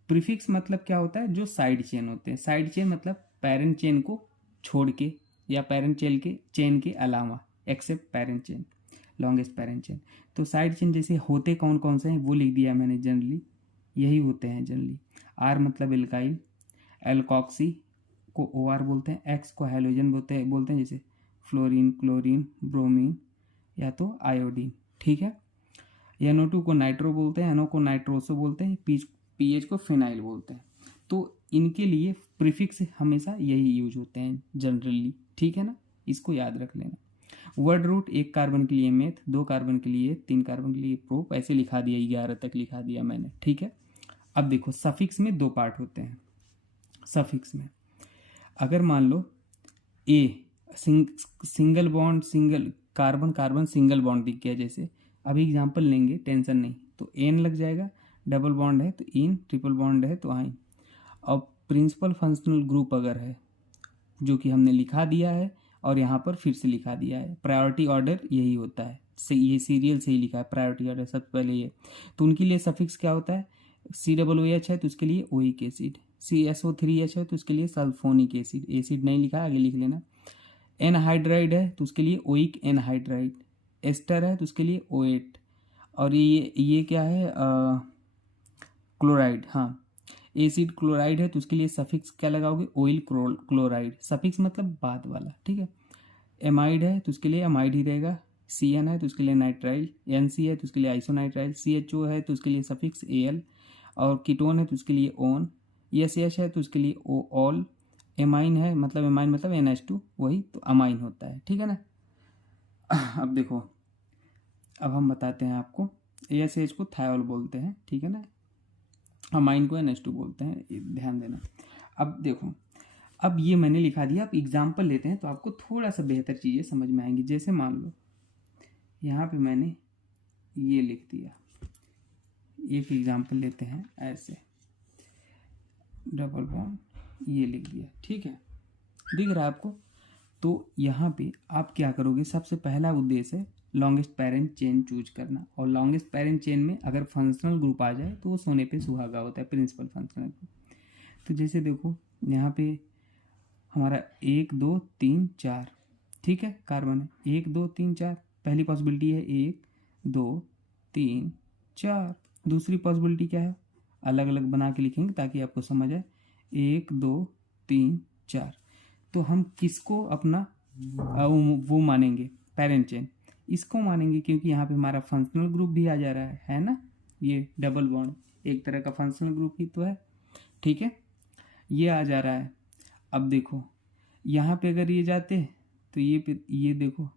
प्रीफिक्स मतलब क्या होता है, जो साइड चेन होते हैं, साइड चेन मतलब पेरेंट चेन को छोड़ के या पेरेंट चेन के अलावा, except parent chain, longest parent chain. तो साइड चेन जैसे होते कौन कौन से हैं वो लिख दिया मैंने, जनरली यही होते हैं जनरली। आर मतलब एल्काइल, एल्कॉक्सी को OR बोलते हैं, एक्स को हैलोजन बोलते हैं जैसे फ्लोरीन, क्लोरीन, ब्रोमीन या तो आयोडीन, ठीक है। NO2 को नाइट्रो बोलते हैं, NO को नाइट्रोसो बोलते हैं, PH को फिनाइल बोलते हैं। तो इनके लिए प्रीफिक्स हमेशा यही यूज होते हैं जनरली, ठीक है ना, इसको याद रख लेना। वर्ड रूट 1 कार्बन के लिए मेथ, 2 कार्बन के लिए, 3 कार्बन के लिए प्रोप, ऐसे लिखा दिया, 11 तक लिखा दिया मैंने, ठीक है। अब देखो सफिक्स में 2 पार्ट होते हैं। सफिक्स में अगर मान लो a single bond, single carbon carbon single bond दिख गया, जैसे अभी एग्जांपल लेंगे, टेंशन नहीं, तो एन लग जाएगा, डबल बॉन्ड है तो इन, ट्रिपल बॉन्ड है तो आइन। और प्रिंसिपल फंक्शनल ग्रुप अगर है, जो कि हमने लिखा दिया है और यहाँ पर फिर से लिखा दिया है, प्रायोरिटी ऑर्डर यही होता है, ये सीरियल से ही लिखा है प्रायोरिटी ऑर्डर सबसे पहले ये। तो उनके लिए सफिक्स क्या होता है, COOH है तो उसके लिए ओइक एसिड, CSO3H है तो उसके लिए सल्फोनिक एसिड, एसिड नहीं लिखा है आगे लिख लेना। एनहाइड्राइड है तो उसके लिए ओइक एनहाइड्राइड, एस्टर है तो उसके लिए OH। और ये क्या है, क्लोराइड, हाँ एसिड क्लोराइड है तो उसके लिए सफिक्स क्या लगाओगे, ऑयल क्लोराइड, सफिक्स मतलब बाद वाला, ठीक है। एमाइड है तो उसके लिए अमाइड ही रहेगा, CN है तो उसके लिए नाइट्राइल, NC है तो उसके लिए आइसोनाइट्राइल, CHO है तो उसके लिए सफिक्स AL, और कीटोन है तो उसके लिए ओन, SH है तो उसके लिए ऑल, एमाइन है मतलब एमाइन मतलब NH2 वही तो अमाइन होता है, ठीक है ना। अब देखो, अब हम बताते हैं आपको, ASH को थायोल बोलते हैं, ठीक है ना, अमाइन को NH2 बोलते हैं, ध्यान देना। अब देखो, अब ये मैंने लिखा दिया, अब एग्जाम्पल लेते हैं तो आपको थोड़ा सा बेहतर चीज़ें समझ में आएंगी। जैसे मान लो यहाँ पे मैंने ये लिख दिया, एक एग्जाम्पल लेते हैं, ऐसे डबल बॉन्ड ये लिख दिया, ठीक है, दिख रहा है आपको। तो यहाँ पे आप क्या करोगे, सबसे पहला उद्देश्य है लॉन्गेस्ट पेरेंट चेन चूज करना, और लॉन्गेस्ट पेरेंट चेन में अगर फंक्शनल ग्रुप आ जाए तो वो सोने पे सुहागा होता है, प्रिंसिपल फंक्शनल ग्रुप। तो जैसे देखो यहाँ पे हमारा 1 2 3 4, ठीक है, कार्बन है 1 2 3 4, पहली पॉसिबिलिटी है 1 2 3 4। दूसरी पॉसिबिलिटी क्या है, अलग अलग बना के लिखेंगे ताकि आपको समझ आए, 1 2 3 4। तो हम किसको अपना वो मानेंगे, पेरेंट चेन, इसको मानेंगे, क्योंकि यहाँ पे हमारा फंक्शनल ग्रुप भी आ जा रहा है ना, ये डबल बॉन्ड एक तरह का फंक्शनल ग्रुप ही तो है, ठीक है, ये आ जा रहा है। अब देखो यहाँ पे अगर ये जाते तो ये देखो,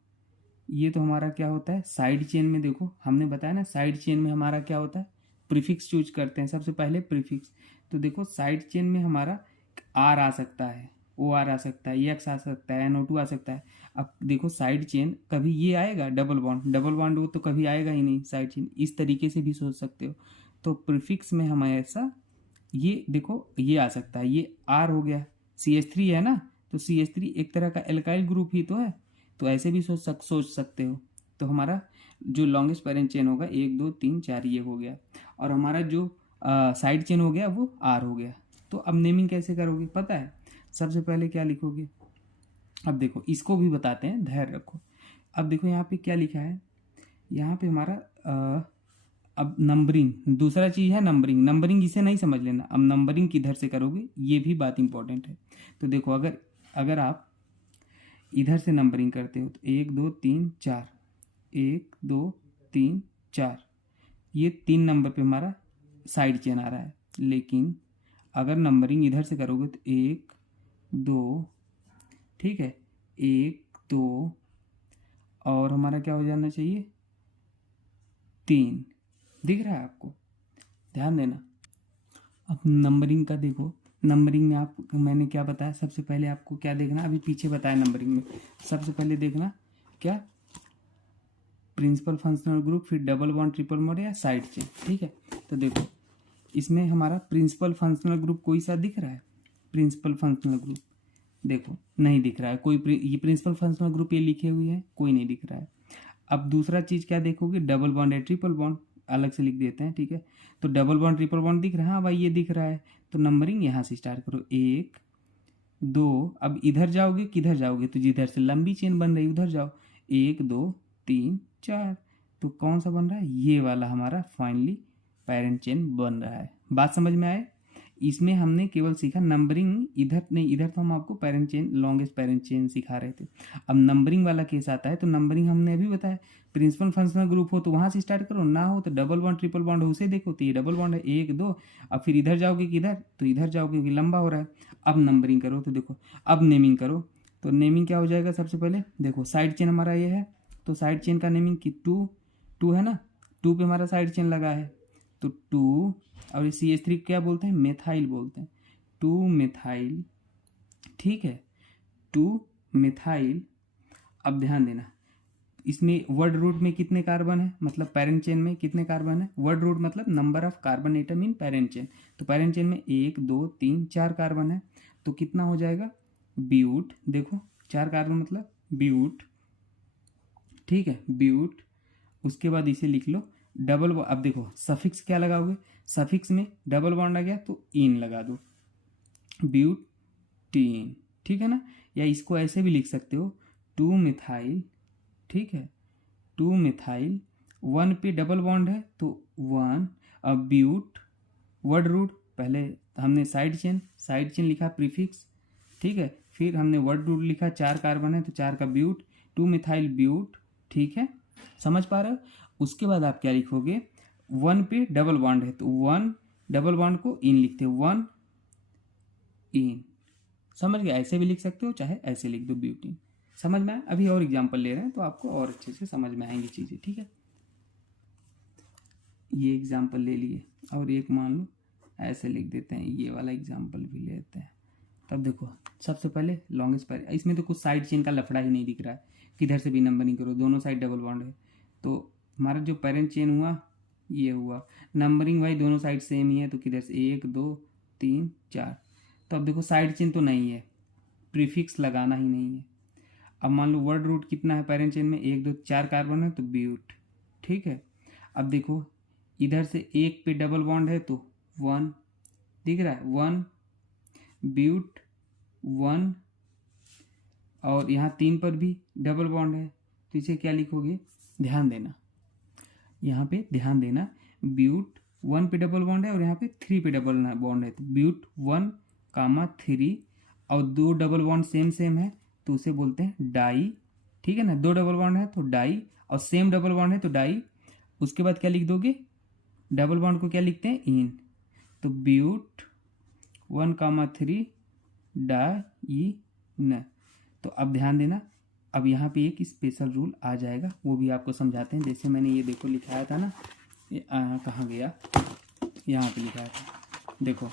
ये तो हमारा क्या होता है साइड चेन में, देखो हमने बताया ना साइड चेन में हमारा क्या होता है, प्रीफिक्स चूज करते हैं सबसे पहले प्रीफिक्स। तो देखो साइड चेन में हमारा R आ सकता है, OR आ सकता है, EX आ सकता है, NO2 आ सकता है। अब देखो साइड चेन कभी ये आएगा, डबल बॉन्ड वो तो कभी आएगा ही नहीं, साइड चेन इस तरीके से भी सोच सकते हो। तो प्रीफिक्स में हमारे ऐसा ये देखो ये आ सकता है, ये R हो गया, CH3 है ना, तो CH3 एक तरह का एल्काइल ग्रुप ही तो है, तो ऐसे भी सोच सकते हो। तो हमारा जो लॉन्गेस्ट पेरेंट चेन होगा 1 2 3 4 ये हो गया, और हमारा जो साइड चेन हो गया वो R हो गया। तो अब नेमिंग कैसे करोगे पता है, सबसे पहले क्या लिखोगे, अब देखो इसको भी बताते हैं, धैर्य रखो। अब देखो यहाँ पे क्या लिखा है, यहाँ पे हमारा अब नंबरिंग, दूसरा चीज़ है नंबरिंग इसे नहीं समझ लेना, अब नंबरिंग किधर से करोगे ये भी बात इंपॉर्टेंट है। तो देखो अगर आप इधर से नंबरिंग करते हो तो 1 2 3 4, 1 2 3 4, ये 3 नंबर पे हमारा साइड चेन आ रहा है। लेकिन अगर नंबरिंग इधर से करोगे तो 1 2, ठीक है, 1 2 और हमारा क्या हो जाना चाहिए 3, दिख रहा है आपको, ध्यान देना। अब नंबरिंग का देखो, नंबरिंग में आप मैंने क्या बताया, सबसे पहले आपको क्या देखना, अभी पीछे बताया नंबरिंग में, सबसे पहले देखना क्या, प्रिंसिपल फंक्शनल ग्रुप, फिर डबल बॉन्ड ट्रिपल बॉन्ड या साइड चेन, ठीक है। तो देखो इसमें हमारा प्रिंसिपल फंक्शनल ग्रुप कोई सा दिख रहा है, प्रिंसिपल फंक्शनल ग्रुप देखो नहीं दिख रहा है कोई, ये प्रिंसिपल फंक्शनल ग्रुप ये लिखे हुए हैं, कोई नहीं दिख रहा है। अब दूसरा चीज़ क्या देखोगे, डबल बॉन्ड या ट्रिपल बॉन्ड, अलग से लिख देते हैं, ठीक है। तो डबल बॉन्ड ट्रिपल बॉन्ड दिख रहा है, हाँ भाई ये दिख रहा है, तो नंबरिंग यहाँ से स्टार्ट करो 1 2, अब इधर जाओगे किधर जाओगे, तो जिधर से लंबी चेन बन रही उधर जाओ, 1 2 3 4, तो कौन सा बन रहा है, ये वाला हमारा फाइनली पेरेंट चेन बन रहा है। बात समझ में आए, इसमें हमने केवल सीखा नंबरिंग, इधर नहीं, इधर तो हम आपको parent chain longest parent chain सिखा रहे थे। अब नंबरिंग वाला केस आता है, तो नंबरिंग हमने अभी बताया, प्रिंसिपल फंक्शनल ग्रुप हो तो वहां से स्टार्ट करो, ना हो तो डबल बॉन्ड ट्रिपल बॉन्ड हो उसे देखो, तो ये डबल बॉन्ड है 1 2, अब फिर इधर जाओगे किधर, तो इधर जाओगे क्योंकि लंबा हो रहा है। अब नंबरिंग करो, तो देखो अब नेमिंग करो, तो नेमिंग क्या हो जाएगा, सबसे पहले देखो साइड चेन हमारा ये है, तो साइड चेन का नेमिंग की 2 है ना, 2 पे हमारा साइड चेन लगा है, तो 2, और ये CH3 क्या बोलते हैं, मेथाइल बोलते हैं, 2 मेथाइल, ठीक है, 2 मिथाइल। अब ध्यान देना, इसमें वर्ड रूट में कितने कार्बन है, मतलब पेरेंट चेन में कितने कार्बन है। वर्ड रूट मतलब number of carbon atom in parent chain. तो पेरेंट चेन में 1 2 3 4 कार्बन है, तो कितना हो जाएगा ब्यूट। देखो 4 कार्बन मतलब ब्यूट, ठीक है ब्यूट। उसके बाद इसे लिख लो डबल। अब देखो सफिक्स क्या लगाओगे, सफिक्स में डबल बॉन्ड आ गया तो इन लगा दो, ब्यूटीन, ठीक है ना। या इसको ऐसे भी लिख सकते हो 2 मिथाइल, ठीक है 2 मिथाइल, 1 पे डबल बॉन्ड है तो 1। अब ब्यूट, वर्ड रूट पहले हमने साइड चेन लिखा प्रीफिक्स, ठीक है। फिर हमने वर्ड रूट लिखा 4 कार्बन है तो 4 का ब्यूट, 2 मिथाइल ब्यूट, ठीक है। समझ पा रहे हो। उसके बाद आप क्या लिखोगे, 1 पे डबल बॉन्ड है तो 1 डबल बॉन्ड को इन लिखते हो 1 इन। समझ गए, ऐसे भी लिख सकते हो चाहे ऐसे लिख दो ब्यूटीन। समझ में आया। अभी और एग्जांपल ले रहे हैं तो आपको और अच्छे से समझ में आएंगी चीज़ें, ठीक है। ये एग्जांपल ले लिए और एक मान लो ऐसे लिख देते हैं, ये वाला एग्जांपल भी लेते हैं। तब देखो सबसे पहले लॉन्गेस्ट पैर, इसमें तो कुछ साइड चेन का लफड़ा ही नहीं दिख रहा है, किधर से भी नंबरिंग करो, दोनों साइड डबल बॉन्ड है। तो हमारा जो पेरेंट चेन हुआ ये हुआ, नंबरिंग भाई दोनों साइड सेम ही है तो किधर से 1 2 3 4। तो अब देखो साइड चेन तो नहीं है, प्रीफिक्स लगाना ही नहीं है। अब मान लो वर्ड रूट कितना है पेरेंट चेन में, 1 2 4 कार्बन है तो ब्यूट, ठीक है। अब देखो इधर से 1 पे डबल बॉन्ड है तो 1 दिख रहा है, 1 ब्यूट 1। और यहाँ 3 पर भी डबल बॉन्ड है तो इसे क्या लिखोगे, ध्यान देना यहाँ पे ध्यान देना, ब्यूट 1 पे डबल बॉन्ड है और यहाँ पे 3 पे डबल बॉन्ड है तो ब्यूट 1 कामा 3। और 2 डबल बॉन्ड सेम है तो उसे बोलते हैं डाई, ठीक है ना। 2 डबल बॉन्ड है तो डाई और सेम डबल बॉन्ड है तो डाई। उसके बाद क्या लिख दोगे, डबल बॉन्ड को क्या लिखते हैं इन, तो ब्यूट 1 कामा 3 डाई न। तो अब ध्यान देना, अब यहाँ पे एक स्पेशल रूल आ जाएगा वो भी आपको समझाते हैं। जैसे मैंने ये देखो लिखाया था ना, ये कहाँ गया, यहाँ पे लिखाया था देखो,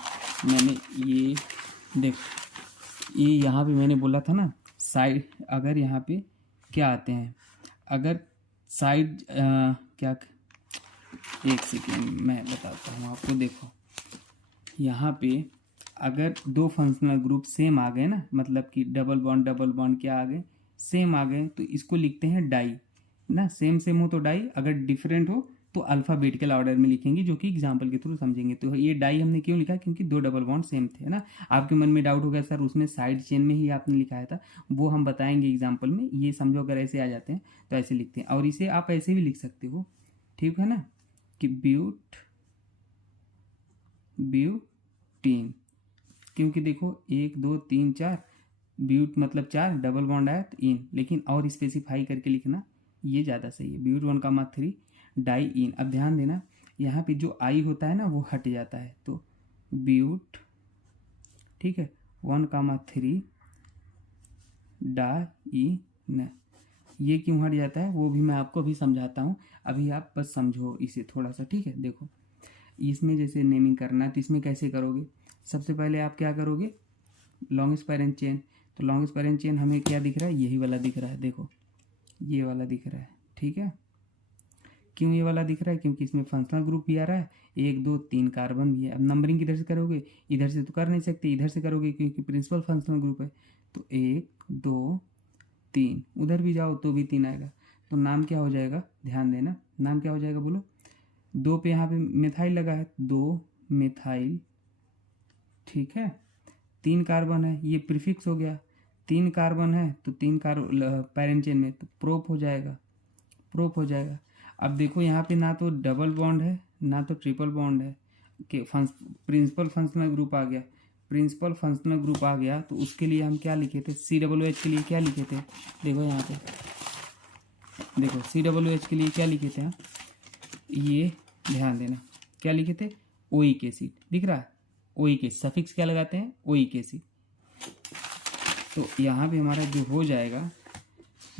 मैंने ये देख ये यहाँ पे मैंने बोला था ना साइड, अगर यहाँ पे क्या आते हैं, अगर साइड क्या, एक सेकेंड मैं बताता हूँ आपको। देखो यहाँ पे अगर 2 फंक्शनल ग्रुप सेम आ गए ना, मतलब कि डबल बॉन्ड क्या आ गए, सेम आ गए तो इसको लिखते हैं डाई ना। सेम हो तो डाई, अगर डिफरेंट हो तो अल्फ़ाबेटिकल ऑर्डर में लिखेंगे, जो कि एग्जांपल के थ्रू समझेंगे। तो ये डाई हमने क्यों लिखा, क्योंकि 2 डबल बॉन्ड सेम थे ना। आपके मन में डाउट हो गया सर उसमें साइड चेन में ही आपने लिखाया था, वो हम बताएंगे एग्जाम्पल में। ये समझो अगर ऐसे आ जाते हैं तो ऐसे लिखते हैं, और इसे आप ऐसे भी लिख सकते हो, ठीक है ना, कि ब्यूटीन। क्योंकि देखो 1 2 3 4, ब्यूट मतलब 4, डबल बॉन्ड आया तो इन, लेकिन और स्पेसिफाई करके लिखना ये ज़्यादा सही है, ब्यूट 1 कामा 3 डाई इन। अब ध्यान देना यहाँ पे जो आई होता है ना वो हट जाता है, तो ब्यूट, ठीक है 1 कामा 3 डाई न। ये क्यों हट जाता है वो भी मैं आपको अभी समझाता हूँ, अभी आप बस समझो इसे थोड़ा सा, ठीक है। देखो इसमें जैसे नेमिंग करना है तो इसमें कैसे करोगे, सबसे पहले आप क्या करोगे, लॉन्गेस्ट पेरेंट चेन। तो लॉन्गेस्ट पेरेंट चेन हमें क्या दिख रहा है, यही वाला दिख रहा है, देखो ये वाला दिख रहा है, ठीक है। क्यों ये वाला दिख रहा है, क्योंकि इसमें फंक्शनल ग्रुप भी आ रहा है, 1 2 3 कार्बन भी है। अब नंबरिंग किधर से करोगे, इधर से तो कर नहीं सकते, इधर से करोगे क्योंकि प्रिंसिपल फंक्शनल ग्रुप है। तो 1 2 3, उधर भी जाओ तो भी 3 आएगा। तो नाम क्या हो जाएगा, ध्यान देना नाम क्या हो जाएगा, बोलो। 2 पे यहाँ पे मिथाइल लगा है, 2 मिथाइल, ठीक है। 3 कार्बन है, ये प्रीफिक्स हो गया, 3 कार्बन है तो 3 कार्बन पेरेंट चेन में तो प्रोप हो जाएगा। अब देखो यहाँ पे ना तो डबल बॉन्ड है ना तो ट्रिपल बॉन्ड है, कि प्रिंसिपल फंक्शनल ग्रुप आ गया। प्रिंसिपल फंक्शनल ग्रुप आ गया तो उसके लिए हम क्या लिखे थे, COOH के लिए क्या लिखे थे, देखो यहाँ पे देखो COOH के लिए क्या लिखे थे हम, ये ध्यान देना क्या लिखे थे, ओइक एसिड दिख रहा है, ओइक एसिड, सफिक्स क्या लगाते हैं ओइक एसिड। तो यहाँ पे हमारा जो हो जाएगा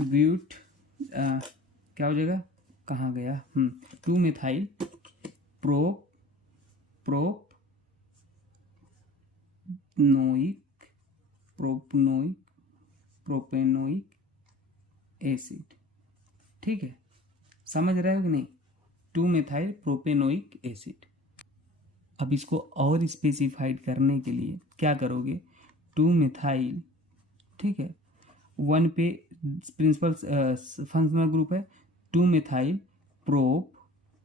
ब्यूट क्या हो जाएगा, कहाँ गया, 2 मिथाइल प्रोपनोइक प्रोपेनोइक एसिड। ठीक है, समझ रहे हो कि नहीं, 2 मेथाइल प्रोपेनोइक एसिड। अब इसको और स्पेसिफाइड करने के लिए क्या करोगे, 2 मेथाइल, ठीक है, 1 पे प्रिंसिपल फंक्शनल ग्रुप है 2 मेथाइल प्रोप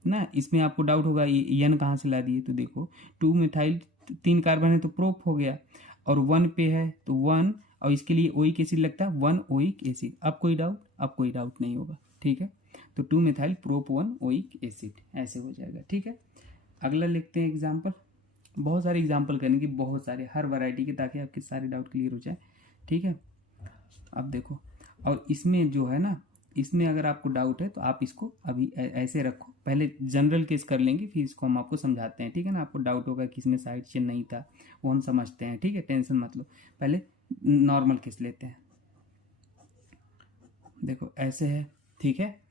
ना। इसमें आपको डाउट होगा ये एन कहाँ से ला दिए, तो देखो 2 मेथाइल 3 कार्बन है तो प्रोप हो गया, और 1 पे है तो 1, और इसके लिए ओइक एसिड लगता है 1 ओइक एसिड। अब कोई डाउट नहीं होगा। ठीक है, तो 2 मेथाइल प्रोप 1 ओइक एसिड ऐसे हो जाएगा। ठीक है, अगला लिखते हैं एग्जाम्पल। बहुत सारे एग्जाम्पल करेंगे, बहुत सारे, हर वैरायटी के, ताकि आपके सारे डाउट क्लियर हो जाए। ठीक है, अब देखो, और इसमें जो है ना, इसमें अगर आपको डाउट है तो आप इसको अभी ऐसे रखो, पहले जनरल केस कर लेंगे, फिर इसको हम आपको समझाते हैं। ठीक है ना, आपको डाउट होगा कि इसमें साइड चेन नहीं था, वो हम समझते हैं। ठीक है, टेंशन मत लो, पहले नॉर्मल केस लेते हैं। देखो ऐसे है, ठीक है,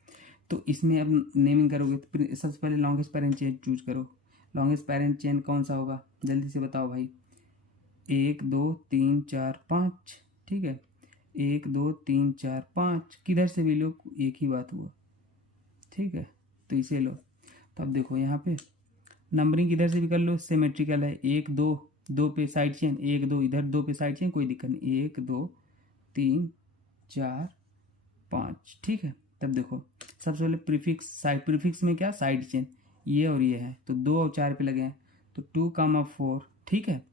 तो इसमें अब नेमिंग करोगे तो सबसे पहले लॉन्गेस्ट पेरेंट चेन चूज करो। लॉन्गेस्ट पेरेंट चेन कौन सा होगा, जल्दी से बताओ भाई। 1 2 3 4 5, ठीक है, 1 2 3 4 5, किधर से भी लो एक ही बात हुआ। ठीक है, तो इसे लो। तो अब देखो यहाँ पे नंबरिंग किधर से भी कर लो, सिमेट्रिकल है। 1 2 2 पे साइड चेन, 1 2 इधर 2 पे साइड चेन, कोई दिक्कत नहीं। 1 2 3 4 5, ठीक है। तब देखो सबसे पहले प्रीफिक्स, साइड प्रीफिक्स में क्या, साइड चेन, ये और ये है, तो 2 और 4 पे लगे हैं, तो 2, 4, ठीक है,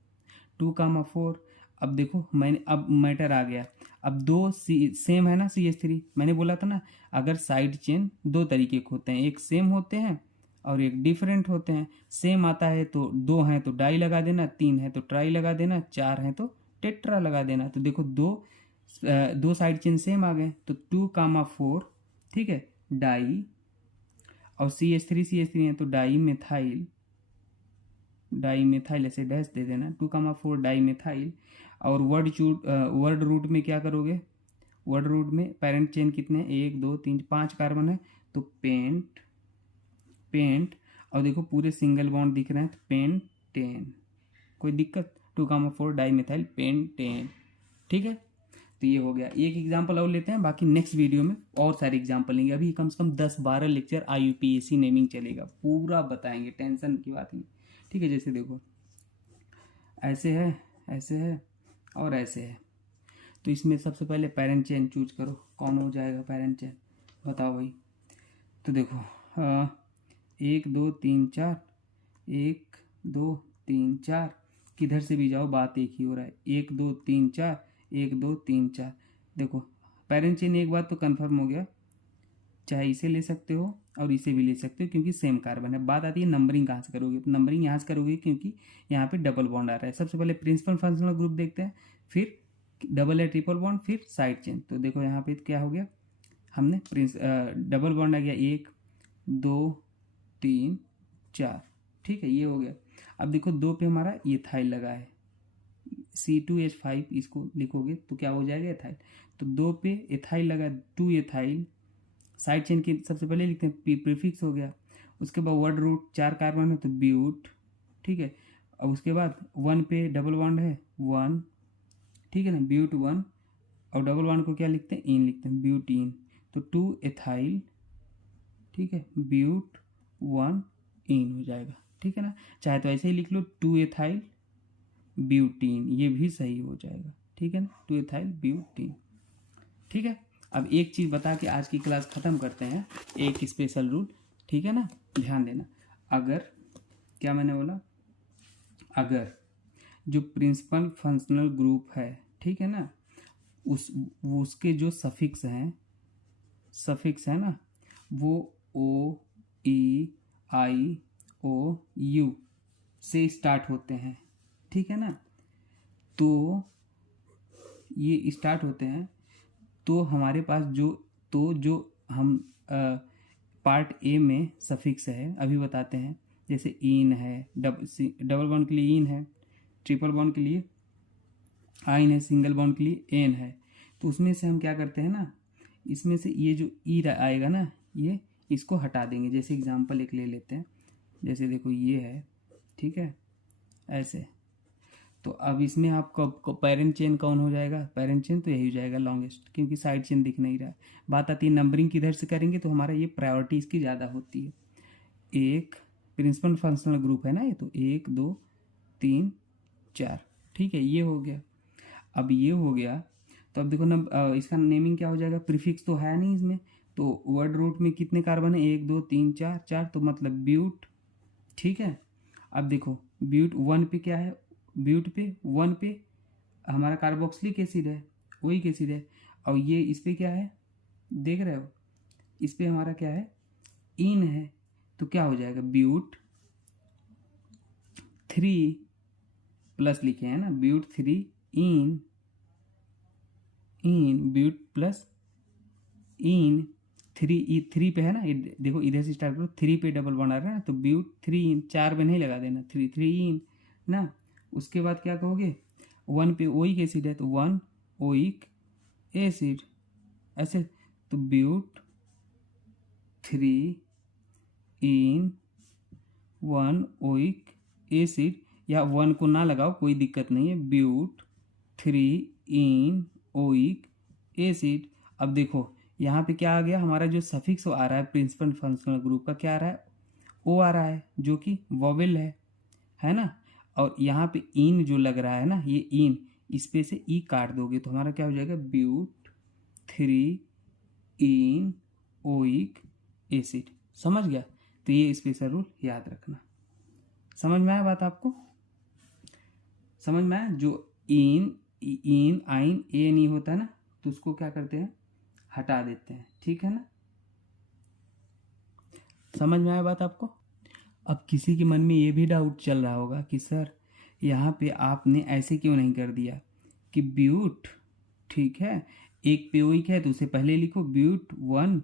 2, 4। अब देखो मैंने, अब मैटर आ गया, अब 2 सेम है ना, CH3, मैंने बोला था ना, अगर साइड चेन 2 तरीके के होते हैं, एक सेम होते हैं और एक डिफरेंट होते हैं। सेम आता है तो 2 हैं तो डाई लगा देना, 3 है तो ट्राई लगा देना, 4 है तो टेट्रा लगा देना। तो देखो दो साइड चेन सेम आ गए, तो 2, 4, ठीक है, डाई, और CH3 है तो डाई मेथाइल ऐसे डैश दे देना, 2, 4 डाई मेथाइल। और वर्ड रूट में क्या करोगे, वर्ड रूट में पेरेंट चेन कितने, 1 2 3 5 कार्बन है, तो पेंट, और देखो पूरे सिंगल बॉन्ड दिख रहे हैं, तो पेंटेन, कोई दिक्कत, 2, 4 डाई मेथाइल पेंटेन। ठीक है, तो ये हो गया। एक एग्जाम्पल और लेते हैं, बाकी नेक्स्ट वीडियो में और सारे एग्जाम्पल लेंगे। अभी कम से कम 10-12 लेक्चर IUPAC नेमिंग चलेगा, पूरा बताएंगे, टेंशन की बात नहीं। ठीक है, जैसे देखो ऐसे है और ऐसे है, तो इसमें सबसे पहले पेरेंट चेन चूज करो, कौन हो जाएगा पेरेंट चेन, बताओ भाई। तो देखो 1 2 3 4, 1 2 3 4, किधर से भी जाओ बात एक ही हो रहा है, 1 2 3 4, 1 2 3 4। देखो पेरेंट चेन एक बात तो कंफर्म हो गया, चाहे इसे ले सकते हो और इसे भी ले सकते हो, क्योंकि सेम कार्बन है। बात आती है नंबरिंग कहाँ से करोगे, तो नंबरिंग यहाँ से करोगे, क्योंकि यहाँ पे डबल बॉन्ड आ रहा है। सबसे पहले प्रिंसिपल फंक्शनल ग्रुप देखते हैं, फिर डबल या ट्रिपल बॉन्ड, फिर साइड चेन। तो देखो यहाँ पे क्या हो गया, हमने डबल बॉन्ड आ गया, 1 2 3 4, ठीक है, ये हो गया। अब देखो 2 पे हमारा इथाइल लगा है, C2H5, इसको लिखोगे तो क्या हो जाएगा, एथाइल। तो 2 पे एथाइल लगा, 2 एथाइल। साइड चेन की सबसे पहले लिखते हैं, प्रीफिक्स हो गया, उसके बाद वर्ड रूट 4 कार्बन है तो ब्यूट, ठीक है। अब उसके बाद 1 पे डबल बॉन्ड है 1, ठीक है ना, ब्यूट 1, और डबल बॉन्ड को क्या लिखते हैं, इन लिखते हैं, ब्यूटीन। तो 2 एथाइल, ठीक है, ब्यूट 1 इन हो जाएगा। ठीक है ना, चाहे तो ऐसे ही लिख लो, 2 एथाइल ब्यूटीन, ये भी सही हो जाएगा। ठीक है ना, 2 एथाइल ब्यूटीन। ठीक है, अब एक चीज़ बता के आज की क्लास ख़त्म करते हैं, एक स्पेशल रूल, ठीक है ना, ध्यान देना। अगर, क्या मैंने बोला, अगर जो प्रिंसिपल फंक्शनल ग्रुप है, ठीक है ना, उसके जो सफिक्स है ना, वो O-E-I-O-U से स्टार्ट होते हैं, ठीक है ना, तो ये स्टार्ट होते हैं, तो हमारे पास जो हम पार्ट ए में सफिक्स है, अभी बताते हैं, जैसे इन है, डबल बॉन्ड के लिए इन है, ट्रिपल बॉन्ड के लिए आइन है, सिंगल बॉन्ड के लिए एन है। तो उसमें से हम क्या करते हैं ना, इसमें से ये जो ई आएगा ना, ये इसको हटा देंगे। जैसे एग्जांपल एक ले लेते हैं, जैसे देखो ये है, ठीक है, ऐसे, तो अब इसमें आपका पेरेंट चेन कौन हो जाएगा? पेरेंट चेन तो यही हो जाएगा लॉन्गेस्ट, क्योंकि साइड चेन दिख नहीं रहा है। बात आती है नंबरिंग किधर से करेंगे, तो हमारा ये प्रायोरिटी इसकी ज़्यादा होती है। एक प्रिंसिपल फंक्शनल ग्रुप है ना ये, तो 1 2 3 4, ठीक है, ये हो गया। अब ये हो गया, तो अब देखो इसका नेमिंग क्या हो जाएगा? प्रीफिक्स तो है नहीं इसमें, तो वर्ड रूट में कितने कार्बन है? 1 2 3 4 4, तो मतलब ब्यूट, ठीक है। अब देखो ब्यूट 1 पे क्या है? ब्यूट पे 1 पे हमारा कार्बोक्सिलिक एसिड है, वही एसिड है। और ये इस पे क्या है, देख रहे हो? इस पे हमारा क्या है? इन है। तो क्या हो जाएगा? ब्यूट 3 प्लस लिखे हैं ना, ब्यूट 3 इन ब्यूट प्लस इन 3 पे है ना, देखो इधर से स्टार्ट करो, 3 पे डबल बॉन्ड आ रहा है ना, तो ब्यूट 3 इन, 4 पे नहीं लगा देना, 3 इन ना। उसके बाद क्या कहोगे? 1 पे ओइक एसिड है, तो 1 ओइक एसिड, ऐसे, तो ब्यूट 3 इन 1 ओइक एसिड, या 1 को ना लगाओ कोई दिक्कत नहीं है, ब्यूट 3 इन ओइक एसिड। अब देखो यहाँ पे क्या आ गया? हमारा जो सफिक्स आ रहा है प्रिंसिपल फंक्शनल ग्रुप का, क्या आ रहा है? ओ आ रहा है, जो कि वोवेल है ना। और यहाँ पे इन जो लग रहा है ना, ये इन, इस पे से ई काट दोगे तो हमारा क्या हो जाएगा? But 3 yne oic acid. समझ गया? तो ये स्पेशल रूल याद रखना। समझ में आया बात आपको? समझ में आया? जो इन आइन ए नहीं होता ना, तो उसको क्या करते हैं? हटा देते हैं, ठीक है ना। समझ में आया बात आपको? अब किसी के मन में ये भी डाउट चल रहा होगा कि सर यहाँ पे आपने ऐसे क्यों नहीं कर दिया कि ब्यूट, ठीक है, एक पे ओइक है तो उसे पहले लिखो, ब्यूट 1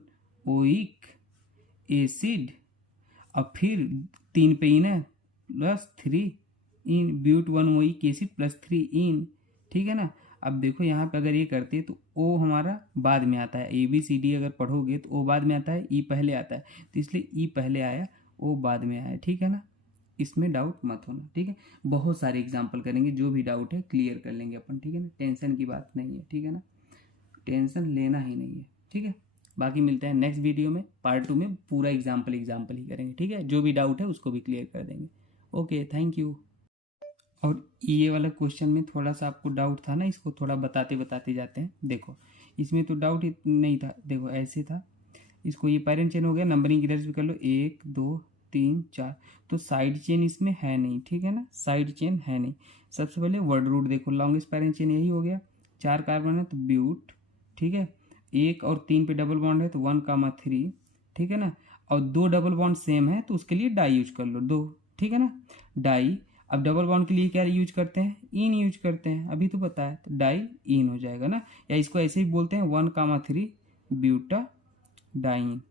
ओइक एसिड, अब फिर 3 पे इन है plus 3 yne, but 1 oic acid plus 3 yne, ठीक है ना। अब देखो यहाँ पे अगर ये करते तो ओ हमारा बाद में आता है, ABCD अगर पढ़ोगे तो ओ बाद में आता है, ई पहले आता है, तो इसलिए ई पहले आया, ओ बाद में आया, ठीक है ना। इसमें डाउट मत होना, ठीक है। बहुत सारे एग्जाम्पल करेंगे, जो भी डाउट है क्लियर कर लेंगे अपन, ठीक है ना। टेंशन की बात नहीं है, ठीक है ना, टेंशन लेना ही नहीं है, ठीक है। बाकी मिलते हैं नेक्स्ट वीडियो में, पार्ट 2 में पूरा एग्जाम्पल ही करेंगे, ठीक है। जो भी डाउट है उसको भी क्लियर कर देंगे। Okay, thank you. और ये वाला क्वेश्चन में थोड़ा सा आपको डाउट था ना, इसको थोड़ा बताते बताते जाते हैं। देखो इसमें तो डाउट नहीं था, देखो ऐसे था, इसको ये पेरेंट चेन हो गया, नंबरिंग इधर से कर लो 1 2 3 4, तो साइड चेन इसमें है नहीं, ठीक है ना, साइड चेन है नहीं। सबसे पहले वर्ड रूट देखो, लॉन्गेस्ट पेरेंट चेन यही हो गया, 4 कार्बन है तो ब्यूट, ठीक है। 1 और 3 पे डबल बॉन्ड है तो 1,3, ठीक है ना। और 2 डबल बॉन्ड सेम है तो उसके लिए डाई यूज कर लो 2, ठीक है ना, डाई। अब डबल बॉन्ड के लिए क्या यूज करते हैं? इन यूज करते हैं, अभी तो पता है, तो डाई इन हो जाएगा ना। या इसको ऐसे ही बोलते हैं 1,3 ब्यूटा डाइन,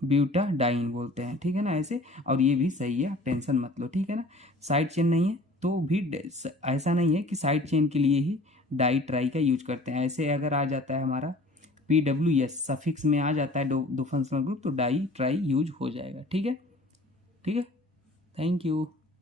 ब्यूटा डाइन बोलते हैं, ठीक है ना, ऐसे। और ये भी सही है, टेंशन मत लो, ठीक है ना। साइड चेन नहीं है तो भी ऐसा नहीं है कि साइड चेन के लिए ही डाई ट्राई का यूज करते हैं। ऐसे अगर आ जाता है हमारा PWS सफिक्स में आ जाता है दो फंक्शनल ग्रुप, तो डाई ट्राई यूज हो जाएगा, ठीक है, ठीक है। Thank you.